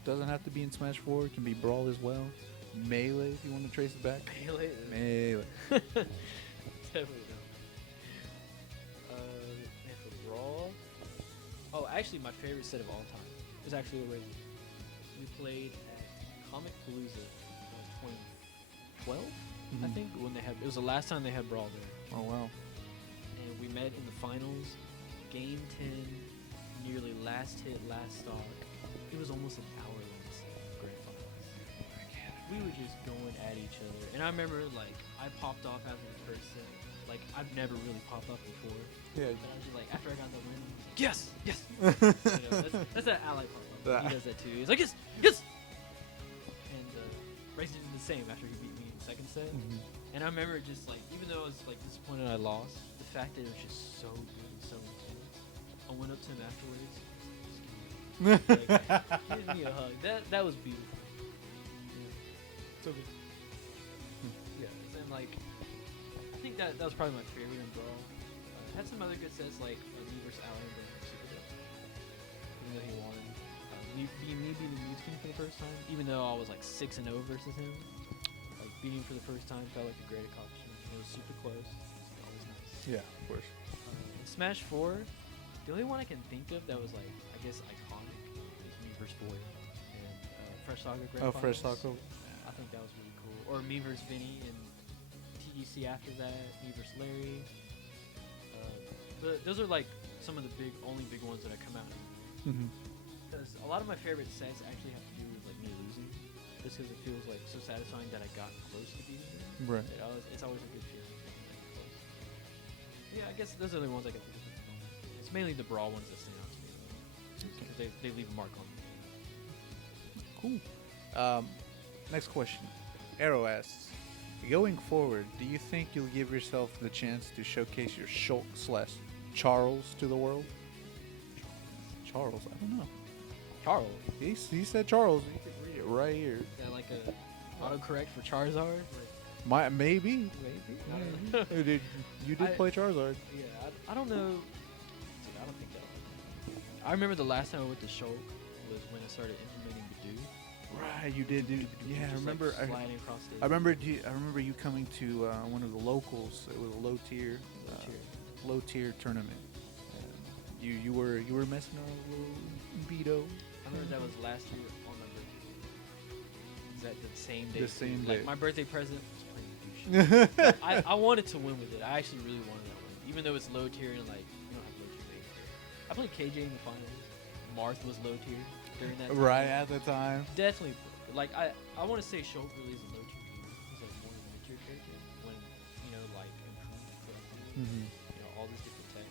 Doesn't have to be in Smash 4. It can be Brawl as well. Melee if you want to trace it back. Melee. Definitely don't. And for Brawl, oh, actually, my favorite set of all time is actually a Razor. We played at Comic Palooza 2012, I Mhm. think, when it was the last time they had Brawl there. Oh wow. And we met in the finals, game 10, nearly last hit, last stock. It was almost an hour-long grand finals. We were just going at each other, and I remember like I popped off after the first set. Like I've never really popped off before, Yeah. but I was just like after I got the win, I was like, yes, yes. You know, that's that ally pop off. He does that too. He's like yes, yes. And Razor did the same after he beat me in the second set. And I remember just like, even though I was like disappointed I lost, the fact that it was just so good and so intense. I went up to him afterwards, like, give me a hug. That was beautiful. Yeah. So good. Yeah, and like, I think that was probably my favorite in Brawl. Had some other good sets like me versus Ally and Super good. Even though he won. Me beating Mewtwo for the first time, even though I was like 6-0 versus him. Like beating for the first time felt like a great accomplishment. It was super close. It's always nice. Yeah, of course. In Smash 4, the only one I can think of that was like, I guess, iconic is me versus Boy. And Fresh Saga Grand Oh, Finals. Fresh Taco. I think that was really cool. Or me versus Vinny and TDC after that. Me versus Larry. But those are like some of the only big ones that I come out. Mm-hmm. Because a lot of my favorite sets actually have to do with like me losing, just because it feels like so satisfying that I got close to beating them. Right. It's always a good feeling. Close. Yeah, I guess those are the ones I can think of. At the moment. It's mainly the brawl ones that stand out to me. Because they leave a mark on me. Cool. Next question. Arrow asks, going forward, do you think you'll give yourself the chance to showcase your Shulk/Charles to the world? Charles, I don't know. Charles. He said Charles. You can read it right here. Is that like a autocorrect for Charizard? Maybe. Maybe. I don't know. You did play Charizard. Yeah, I don't know. Dude, I don't think that. I remember the last time I went to Shulk was when I started implementing Badoo. Right, you did, dude. Yeah, I Just, remember. Like, sliding across stage. I remember you coming to one of the locals. It was a low tier tournament. You were messing around with a little Beto. I remember that was last year on my birthday. Is that the same day? The same Like day. my birthday present was playing douche. I wanted to win with it. I actually really wanted that win, even though it's low tier and like you don't have low tier base here. I played KJ in the finals. Marth was low tier during that. Time. Right at the time. Definitely. Like I want to say Shulk really is a low tier hero. He's like more of a mid tier character when like improved correctly. Mm-hmm. All this different tech.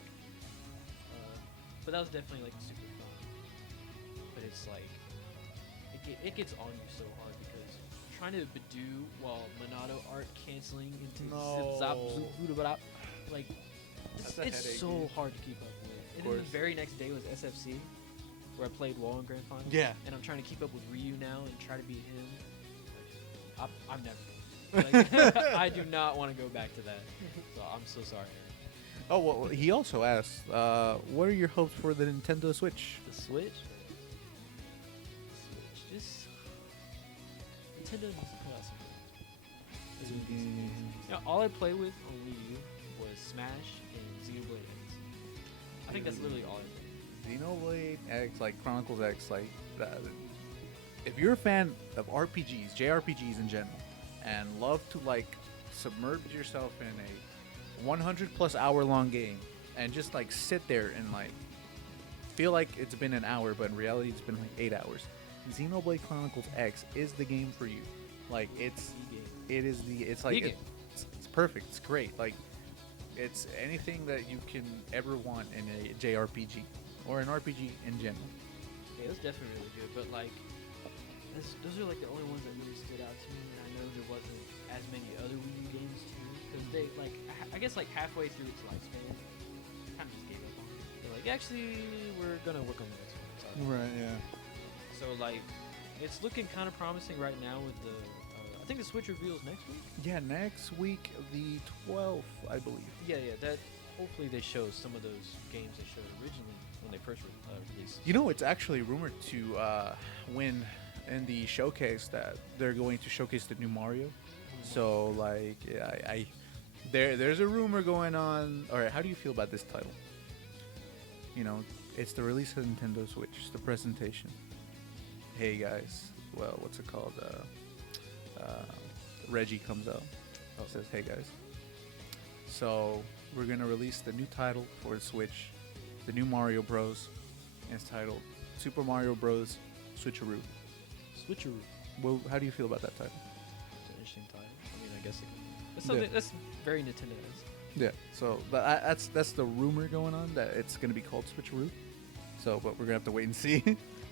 But that was definitely like super fun. But it's like it gets on you so hard because trying to Badoo while Monado art canceling into No. zip zap zoop zoop, bada, like That's a it's headache, so dude. hard to keep up with. And then course. the very next day was SFC, where I played Wall in Grand Final. Yeah. And I'm trying to keep up with Ryu now and try to beat him. I'm never. Like, I do not want to go back to that. So I'm so sorry, Aaron. Oh well, he also asked, what are your hopes for the Nintendo Switch? The Switch? Just Nintendo needs to put out some games. That's what it needs to do. You know, all I played with on Wii U was Smash and Xenoblade X. I think that's literally all I played. Xenoblade X, like Chronicles X, like if you're a fan of RPGs, JRPGs in general, and love to like submerge yourself in a 100 plus hour long game and just like sit there and like feel like it's been an hour, but in reality it's been like 8 hours. Xenoblade Chronicles X is the game for you. Like it's like it's perfect. It's great. Like it's anything that you can ever want in a JRPG or an RPG in general. Yeah, it was definitely really good, but like those are like the only ones that really stood out to me. And I know there wasn't as many other Wii U games too, because they like I guess like halfway through its lifespan, kind of just gave up on it. They're like, actually, we're gonna work on the next one. Sorry. Right. Yeah. So like, it's looking kind of promising right now with the. I think the Switch reveals next week. Yeah. Next week, the 12th, I believe. Yeah. That hopefully they show some of those games they showed originally when they first released. You know, it's actually rumored to win in the showcase that they're going to showcase the new Mario. So like, yeah, there's a rumor going on. All right, how do you feel about this title? You know, it's the release of Nintendo Switch, the presentation. Hey guys, well, what's it called? Reggie comes out, says, "Hey guys, so we're gonna release the new title for the Switch, the new Mario Bros. And it's titled Super Mario Bros. Switcheroo." Switcheroo. Well, how do you feel about that title? It's an interesting title. I mean, I guess that's something that's very Nintendo-esque. Yeah. So, but that's the rumor going on that it's gonna be called Switcheroo. So, but we're gonna have to wait and see.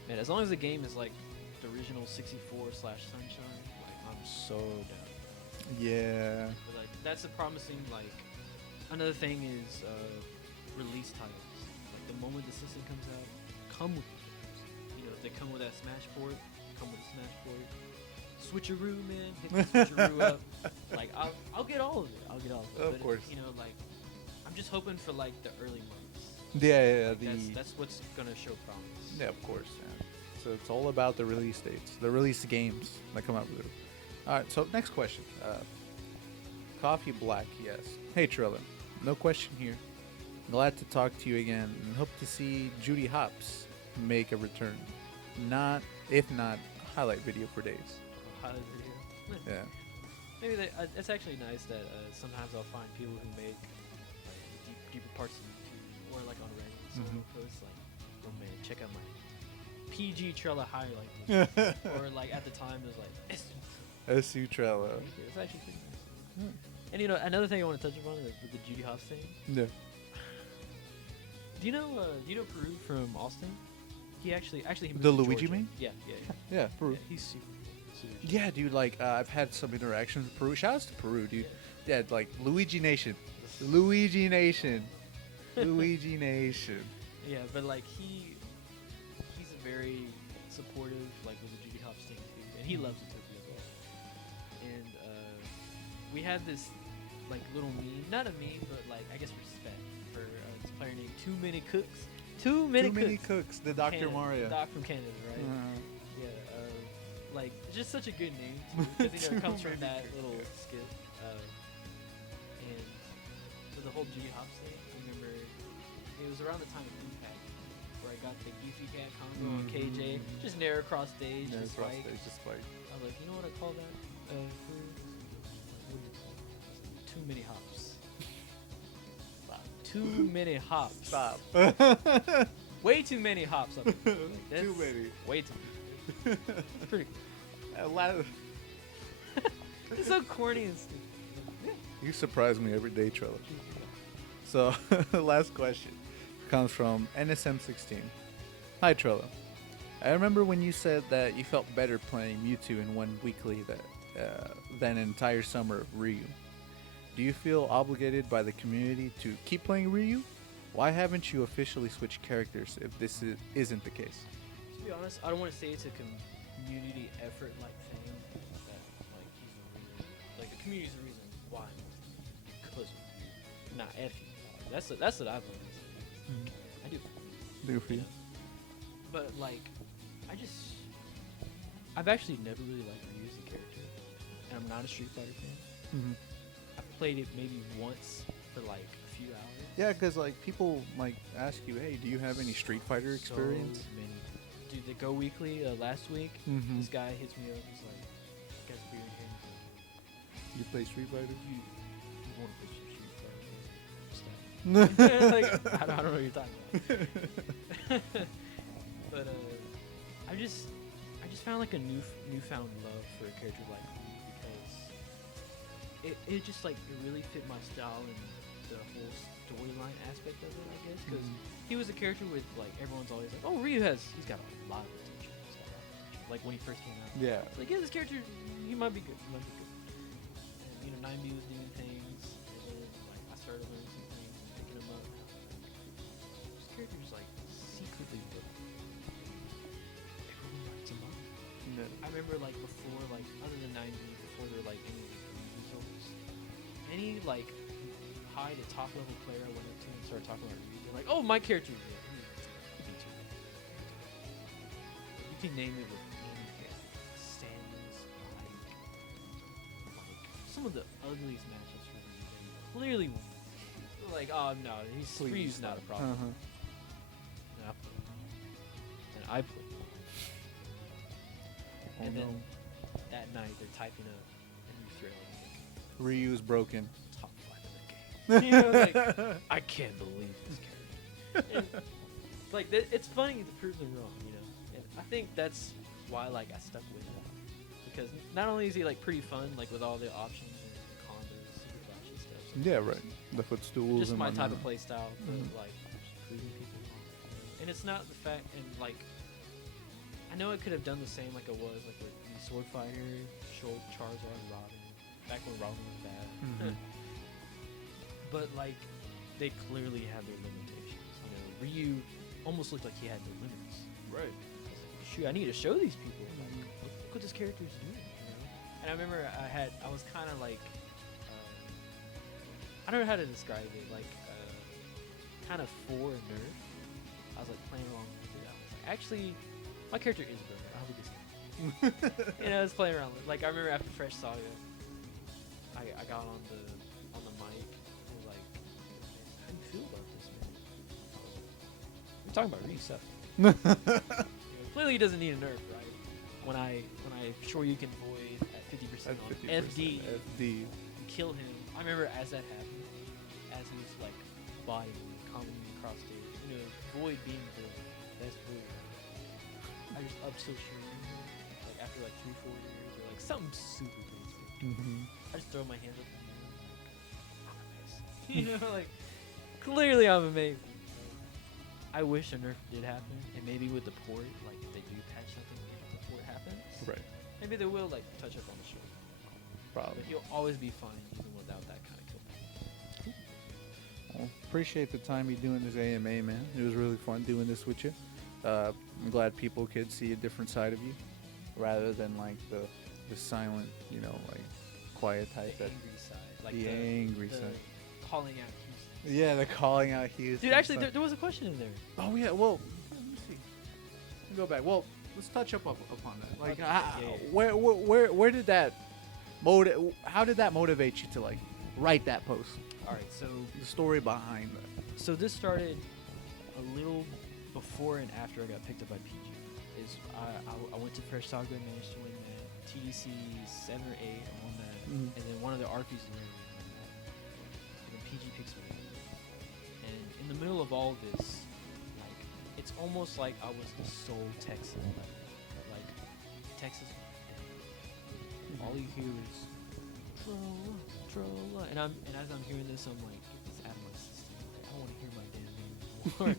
Man, as long as the game is like the original 64/Sunshine, like I'm so down. Yeah. But like that's a promising like. Another thing is release titles. Like the moment the system comes out, come with it. You know, if they come with that Smashboard, come with a Smashboard. Switcheroo, man, hit the switcheroo up. Like I'll get all of it. I'll get all of it. Of But, course. You know, like I'm just hoping for like the early months. Yeah. Like, that's what's gonna show promise. Yeah, of course. Yeah. So it's all about the release dates, the release games that come out with it. All right. So next question. Coffee Black, yes. Hey Trela, no question here. Glad to talk to you again, and hope to see Judy Hopps make a return. If not, highlight video for days. Highlight video. Yeah. Maybe it's actually nice that sometimes I'll find people who make like deeper parts of YouTube or like on Reddit. So they'll post like, oh man, check out my PG Trela highlight. Or like at the time it was like SU Trela. It's actually pretty nice. And you know, another thing I want to touch upon is with the Judy Hopps thing. Yeah. Do you know Peru from Austin? He actually he moved The to Luigi Georgia. man? Yeah. Yeah, Peru. Yeah, he's super. Yeah, dude, like, I've had some interactions with Peru. Shout out to Peru, dude. Yeah, like, Luigi Nation. Luigi Nation. Luigi Nation. Yeah, but like he's a very supportive, like with the Judy Hopps thing too, and he loves Utopia as well. And we had this like little meme, not a meme, but like I guess respect for this player named Too Many Cooks. Too Many Cooks. The Dr. Canada, Mario. the Doc from Canada, right? Uh-huh. Yeah, like just such a good name too, because you know it comes from that little skit. And so the whole Judy Hopps thing, I remember it was around the time of Impact where I got the Goofy Cat combo on KJ, just nair across stage, Yeah, just across like stage, just like. I was like, you know what I call that? What do you call it? Too many hops. Too many hops. Stop. Way too many hops up there. Like, that's Too many. Way too many. It's pretty cool. A lot of. It's so corny and stupid. You surprise me every day, Trella. So, last question comes from NSM16. Hi, Trella. I remember when you said that you felt better playing Mewtwo in one weekly than an entire summer of Ryu. Do you feel obligated by the community to keep playing Ryu? Why haven't you officially switched characters if this isn't the case? To be honest, I don't want to say it's a community effort like thing. That like he's the reason, like the community's the reason why. Because nah, F you. That's what I've learned. I do. Do for you? But like, I've actually never really liked Ryu as a character, and I'm not a Street Fighter fan. Mm-hmm. I've played it maybe once for like a few hours. Yeah, because like people like ask you, hey, do you have any Street Fighter experience? So many. Dude, the Go Weekly last week, Mhm. this guy hits me up. He's like, "Got a beer in here. You play Street Fighter? You want to play some Street Fighter?" Stop. Like, I don't know what you're talking about. But I just found like a newfound love for a character like Ryu because it just like it really fit my style and the whole storyline aspect of it, I guess, because he was a character with like everyone's always like, oh, he's got a lot of potential. He's got a lot of potential. Like when he first came out, Yeah. like yeah, this character he might be good. And you know, 9B was doing things, and then like I started learning some things and picking him up. This character's like secretly good. Everyone likes him up. No. I remember like before, like other than 9B, before there were like any results, any like high to top level player I went up to and started talking about Ryu, they're like, oh, my character is good. Me too. You can name it with anything. Samus, like some of the ugliest matchups for Ryu. Clearly, like, oh no, Ryu's not a problem. Uh-huh. And I played. Oh, And then no. that night they're typing up and you throw Ryu's broken. top 5 in the game. You know, like, I can't believe this character. And, like, it's funny to prove them wrong, you know. And I think that's why, like, I stuck with him because not only is he like pretty fun, like with all the options and combos, super flashy stuff. So Yeah, right. The footstools just and my type whatnot. of play style, but Mhm. like just proving people wrong. And it's not the fact, and like, I know it could have done the same like it was like with the Sword Fighter, Shulk, Charizard, and Robin, back when Robin was bad. Mhm. But like, they clearly had their limitations. You know, Ryu almost looked like he had no limits. Right. Shoot, I need to show these people. Like, look what this character's doing. You know? And I remember I was kind of like, I don't know how to describe it. Like, kind of for a nerf. I was like playing along with it. I was like, actually, my character is better. I hope he gets you know, I was playing around with. Like, I remember after Fresh Saga, I got on the mic and was like, how do you feel about this, man? We're talking about Ryu stuff. You know, clearly he doesn't need a nerf, right? when I sure you can void at 50% At on 50% FD, FD. kill him. I remember as that happened, as he was like body coming across stage, you know, void being the best void. I just up till shooting like after like 3-4 years or like something super crazy. I just throw my hands up in the air, like, I'm amazing. You know, like clearly I'm amazing. I wish a nerf did happen, and maybe with the port, like if they do patch something, if the port happens, Right. maybe they will like touch up on the show. Probably. But you'll always be fine even without that kind of kill. Well, appreciate the time you doing this AMA, man. It was really fun doing this with you. I'm glad people could see a different side of you, rather than like the silent, you know, like quiet type. The That angry side, like the angry the side. calling out Houston. Yeah, the calling out Houston. Dude, actually, side. there was a question in there. Oh yeah. Well, let me see. Let me go back. Well, let's touch upon that. Like, Okay, yeah. where did that how did that motivate you to like write that post? All right, so The story behind that. So this started a little before and after I got picked up by PG. Is I went to Fresh Saga and managed to win that TDC 7 or 8. I won that, Mhm. and then one of the RPs is won that. And then PG picks me up. And in the middle of all of this, like it's almost like I was the sole Texan. Like Texas, all you hear is Trela, Trela, and as I'm hearing this, I'm like, get this out of my system. Like, I don't want to hear my damn name anymore.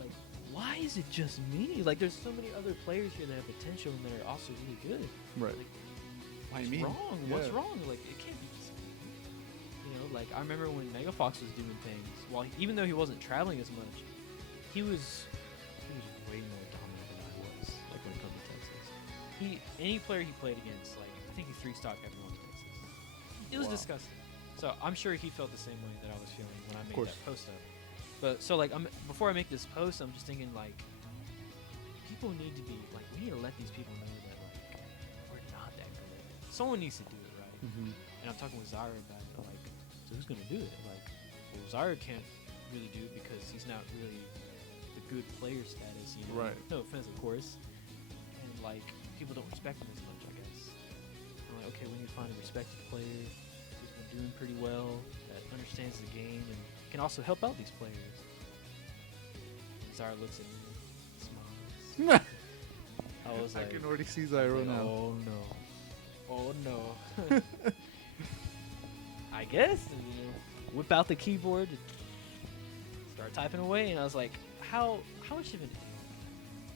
Like, why is it just me? Like, there's so many other players here that have potential and that are also really good. Right. Like, I what's mean, wrong? yeah. What's wrong? Like, it can't be just me. You know, like I remember when Mega Fox was doing things. Even though he wasn't traveling as much, he was way more dominant than I was. Like when it comes to Texas, any player he played against, like I think he 3-stocked everyone in Texas. It was Wow. disgusting. So I'm sure he felt the same way that I was feeling when I made course. that post up. But so like before I make this post, I'm just thinking like people need to be like we need to let these people know that like we're not that good. Someone needs to do it, right? Mhm. And I'm talking with Zyra about it. Like, so who's gonna do it? Like, well, Zyra can't really do it because he's not really the good player status, you know. Right. No offense, of course. And like people don't respect him as much, I guess. I'm like, okay, we need to find a respected player who's been doing pretty well, that understands the game, and can also help out these players. And Zyra looks at me, smiles. I was I like, can already see Zyro now. oh no, oh no. I guess, and, you know, whip out the keyboard, and start typing away, and I was like, how much of an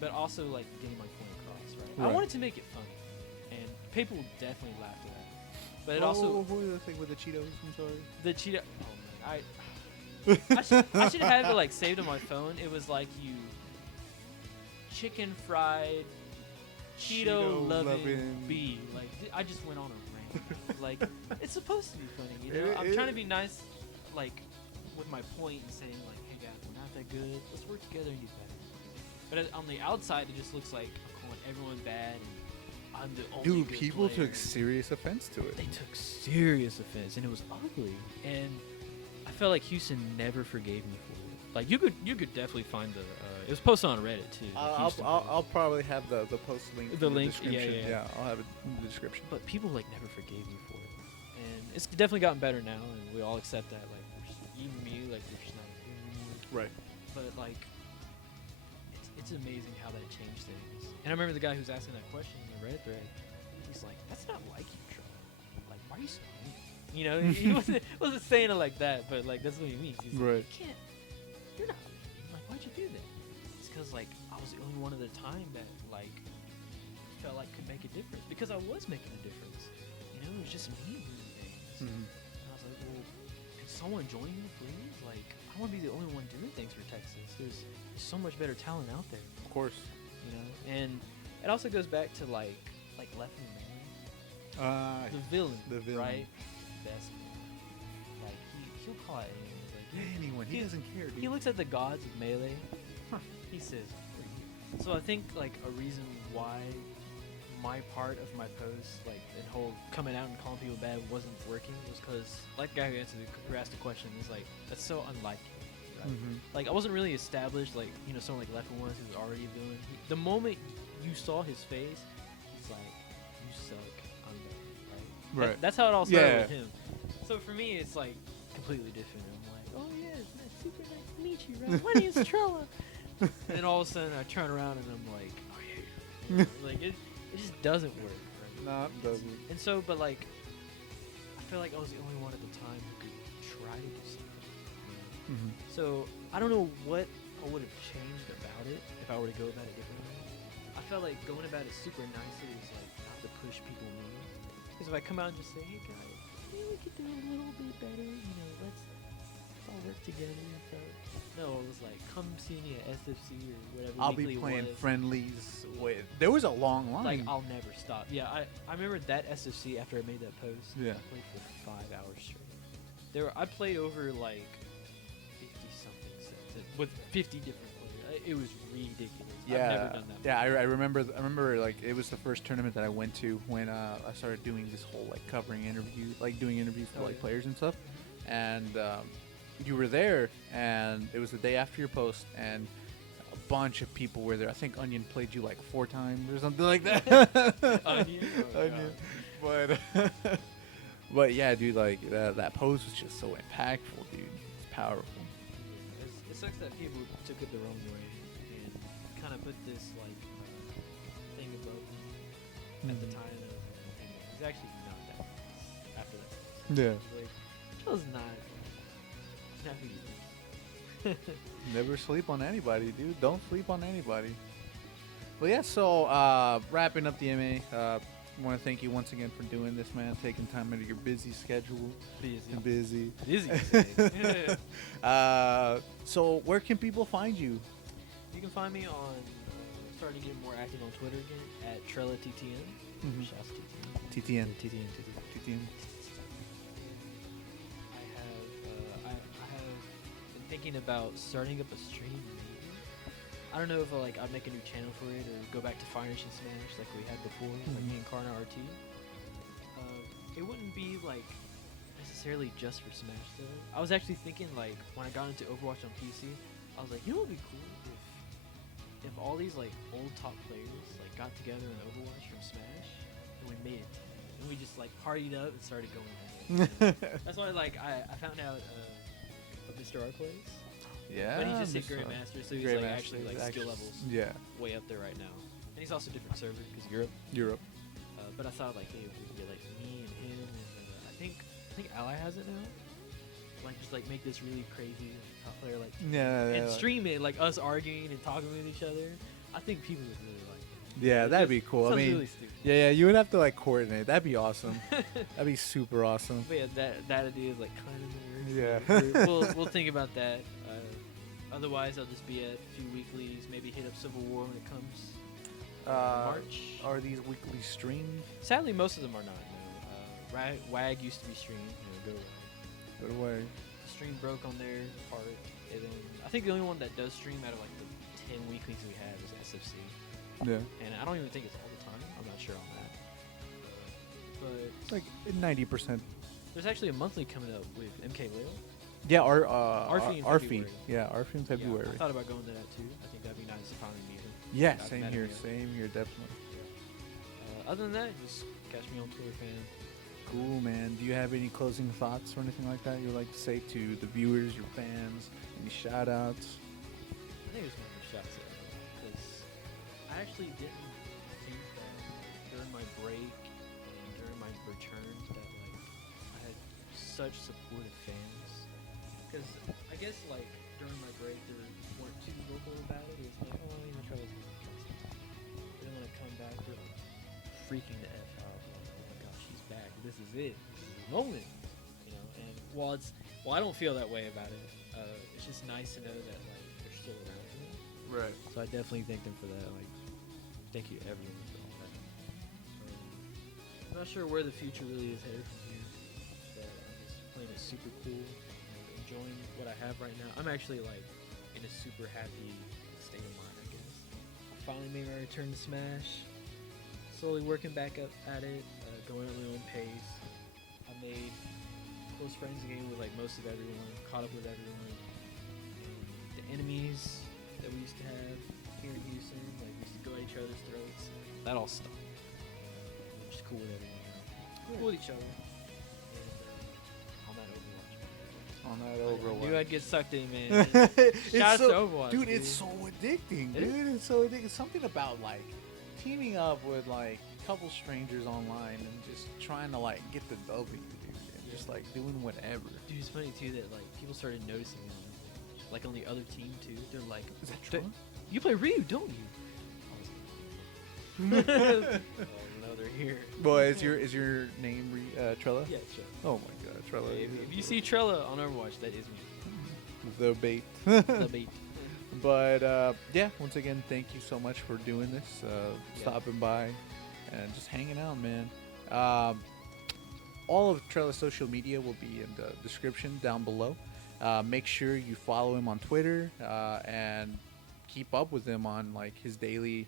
but also like getting my point across, right? I Right. wanted to make it funny, and people definitely laughed at that. But it Oh, also what was the thing with the Cheetos? I'm sorry. the Cheeto. Oh man, I should have it like saved on my phone. It was like you chicken fried Cheeto loving bee. Like I just went on a rant. Like it's supposed to be funny, you know. I'm trying to be nice, like with my point and saying like, hey guys, we're not that good. Let's work together and get better. But on the outside, it just looks like I'm calling everyone bad and I'm the only Dude, good people player. took serious offense to it. They took serious offense, and it was ugly. And I felt like Houston never forgave me for it. Like you could definitely find the. It was posted on Reddit too. the Houston post. I'll probably have the post link. The in link, the description. yeah. I'll have it in the description. But people like never forgave me for it, and it's definitely gotten better now, and we all accept that. Like we're just, even me, like we're just not here anymore. Right. But like, it's amazing how that changed things. And I remember the guy who was asking that question in the Reddit thread. He's like, "That's not like you, Trela. Like, why are you so mean?" You know, he wasn't saying it like that, but like that's what he means. He's Right. like, you can't. You're not mean. Like, why'd you do that? It's because like I was the only one at the time that like felt like could make a difference because I was making a difference. You know, it was just me doing things. Mhm. And I was like, well, could someone join me, please? Like, I want to be the only one doing things for Texas. There's so much better talent out there, Of course. you know. And it also goes back to like Left and Man, the villain, the villain. right? Best villain. Like he'll call out anyone. Like, Anyone. He doesn't care, dude. he looks at the gods of Melee. He says, "For you." So I think like a reason why my part of my post, like the whole coming out and calling people bad, wasn't working was because like the guy who asked the question is like that's so unlike you, right? Mhm. Like I wasn't really established like someone like Left was who was already a villain. The moment you saw his face, he's like you suck, I'm better, right? Right. That's how it all started Yeah. with him. So for me, it's like completely different. I'm like, oh yeah, it's super nice to meet you, right? My name's Trela. And then all of a sudden, I turn around and I'm like, oh yeah, you know, like it just doesn't work. Right? No, it doesn't. And so, but like, I feel like I was the only one at the time who could try to do something. You know? Mm-hmm. So I don't know what I would have changed about it if I were to go about it differently. I felt like going about it super nicely is like not to push people mean. Because if I come out and just say, hey guys, maybe we could do a little bit better, you know, let's all work together and stuff. No, it was like, come see me at SFC or whatever. I'll be weekly it playing was. friendlies with. There was a long line. Like, I'll never stop. Yeah, I remember that SFC after I made that post. Yeah. I played for 5 hours straight. I played over like 50 something sets with 50 different players. It was ridiculous. Yeah, I've never done that. yeah. I remember like it was the first tournament that I went to when I started doing this whole like covering interview, like doing interviews for Oh, like yeah. players and stuff. And you were there, and it was the day after your post, and a bunch of people were there. I think Onion played you like 4 times or something like that. Onion? Oh, Onion. But yeah, dude, like that post was just so impactful, dude. It's powerful. It sucks that people took it the wrong way and kind of put this like thing above him at the Mhm. time of he's actually not that nice after that. Yeah. Like, Joe's not who you think. Never sleep on anybody, dude. Don't sleep on anybody. Well, yeah, so wrapping up the MA, I want to thank you once again for doing this, man. Taking time out of your busy schedule. Busy. Busy. So where can people find you? You can find me on starting to get more active on Twitter again at Trela TTN. Mhm. Shouts TTN. TTN. TTN. I have been thinking about starting up a stream. Maybe. I don't know if I'd make a new channel for it or go back to Fire Nation Smash like we had before, like me and Karna RT. It wouldn't be like necessarily just for Smash though. I was actually thinking like when I got into Overwatch on PC, I was like, you know what would be cool if all these like old top players like got together in Overwatch from Smash and we made it and we just like partied up and started going at it. That's why I found out what Mr. R plays. Yeah. But he just hit Mr. R. Grandmaster, so he's Grandmaster like actually like is skill levels Yeah. way up there right now. And he's also different server because Europe. Europe. But I thought like, hey, if we could get like me and him, and I think Ally has it now. Like just like make this really crazy top player like Yeah. and like- stream it like us arguing and talking with each other. I think people would really like it. Yeah, that'd be cool. I Sounds mean, really stupid. yeah, you would have to like coordinate. That'd be awesome. That'd be super awesome. But yeah, that idea is like kind of Yeah. we'll think about that. Otherwise, I'll just be at a few weeklies. Maybe hit up Civil War when it comes. March. Are these weekly streamed? Sadly, most of them are not. No. WAG used to be streamed. You know, go Go away. The stream broke on their part, and then I think the only one that does stream out of like the 10 weeklies we have is SFC, Yeah. and I don't even think it's all the time. I'm not sure on that. But It's like 90%. there's actually a monthly coming up with MK Lil. Yeah, Arfie in Arfie. February. Yeah, Arfie in February. Yeah, I thought about going to that too. I think that'd be nice to finally meet him. Yeah, I've same met here. him yet. Same here, definitely. Other than that, just catch me on Twitter, fam. Cool, man. Do you have any closing thoughts or anything like that you'd like to say to the viewers, your fans? Any shout outs? I think it's one of the shots at because I actually didn't think that during my break and during my returns that like I had such supportive fans. Because I guess like during my break there weren't too vocal about it. It was like, oh, you know, Trevor's gonna But then when I come back, they're like freaking the f out. Like, oh my gosh, she's back. This is it. This is the moment. You know. And while I don't feel that way about it. It's just nice to know that like they're still around for me. Right. So I definitely thank them for that. Like, thank you everyone for all that. I'm not sure where the future really is headed from here, but I'm just playing it super cool, and enjoying what I have right now. I'm actually like in a super happy state of mind, I guess. I finally made my return to Smash. Slowly working back up at it, going at my own pace. I made close friends again with like most of everyone, caught up with everyone. The enemies that we used to have here in Houston, like we used to go at each other's throats, that all stopped. Which is cool with everyone. Cool with each other. And on that Overwatch. On that I Overwatch. knew I'd get sucked in, man. It's Shout out so, to Overwatch, dude. It's so addicting, It dude. It's so addicting. Something about like teaming up with like a couple strangers online and just trying to like get the W, dude, and just like doing whatever. Dude, it's funny too that like people started noticing me on Overwatch. Like on the other team too. They're like, Is that "They- true? You play Ryu, don't you? I was like, oh no, they're here. Well, is your name Trela? Yeah, sure. Oh my God, Trela. If you see Trela on Overwatch, that is me. the bait. The bait. But yeah, once again, thank you so much for doing this, stopping by, and just hanging out, man. All of Trela's social media will be in the description down below. Make sure you follow him on Twitter and keep up with him on like his daily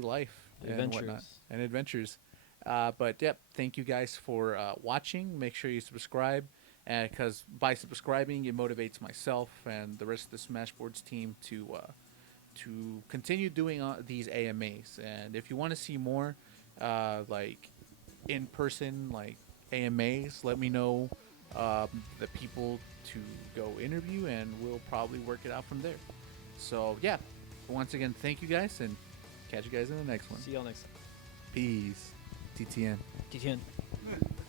life and whatnot and adventures. But yep, thank you guys for watching. Make sure you subscribe, and because by subscribing, it motivates myself and the rest of the Smashboards team to continue doing these AMAs. And if you want to see more, like in person, like AMAs, let me know the people to go interview, and we'll probably work it out from there. So yeah, once again, thank you guys, and catch you guys in the next one. See y'all next time. Peace. TTN. TTN.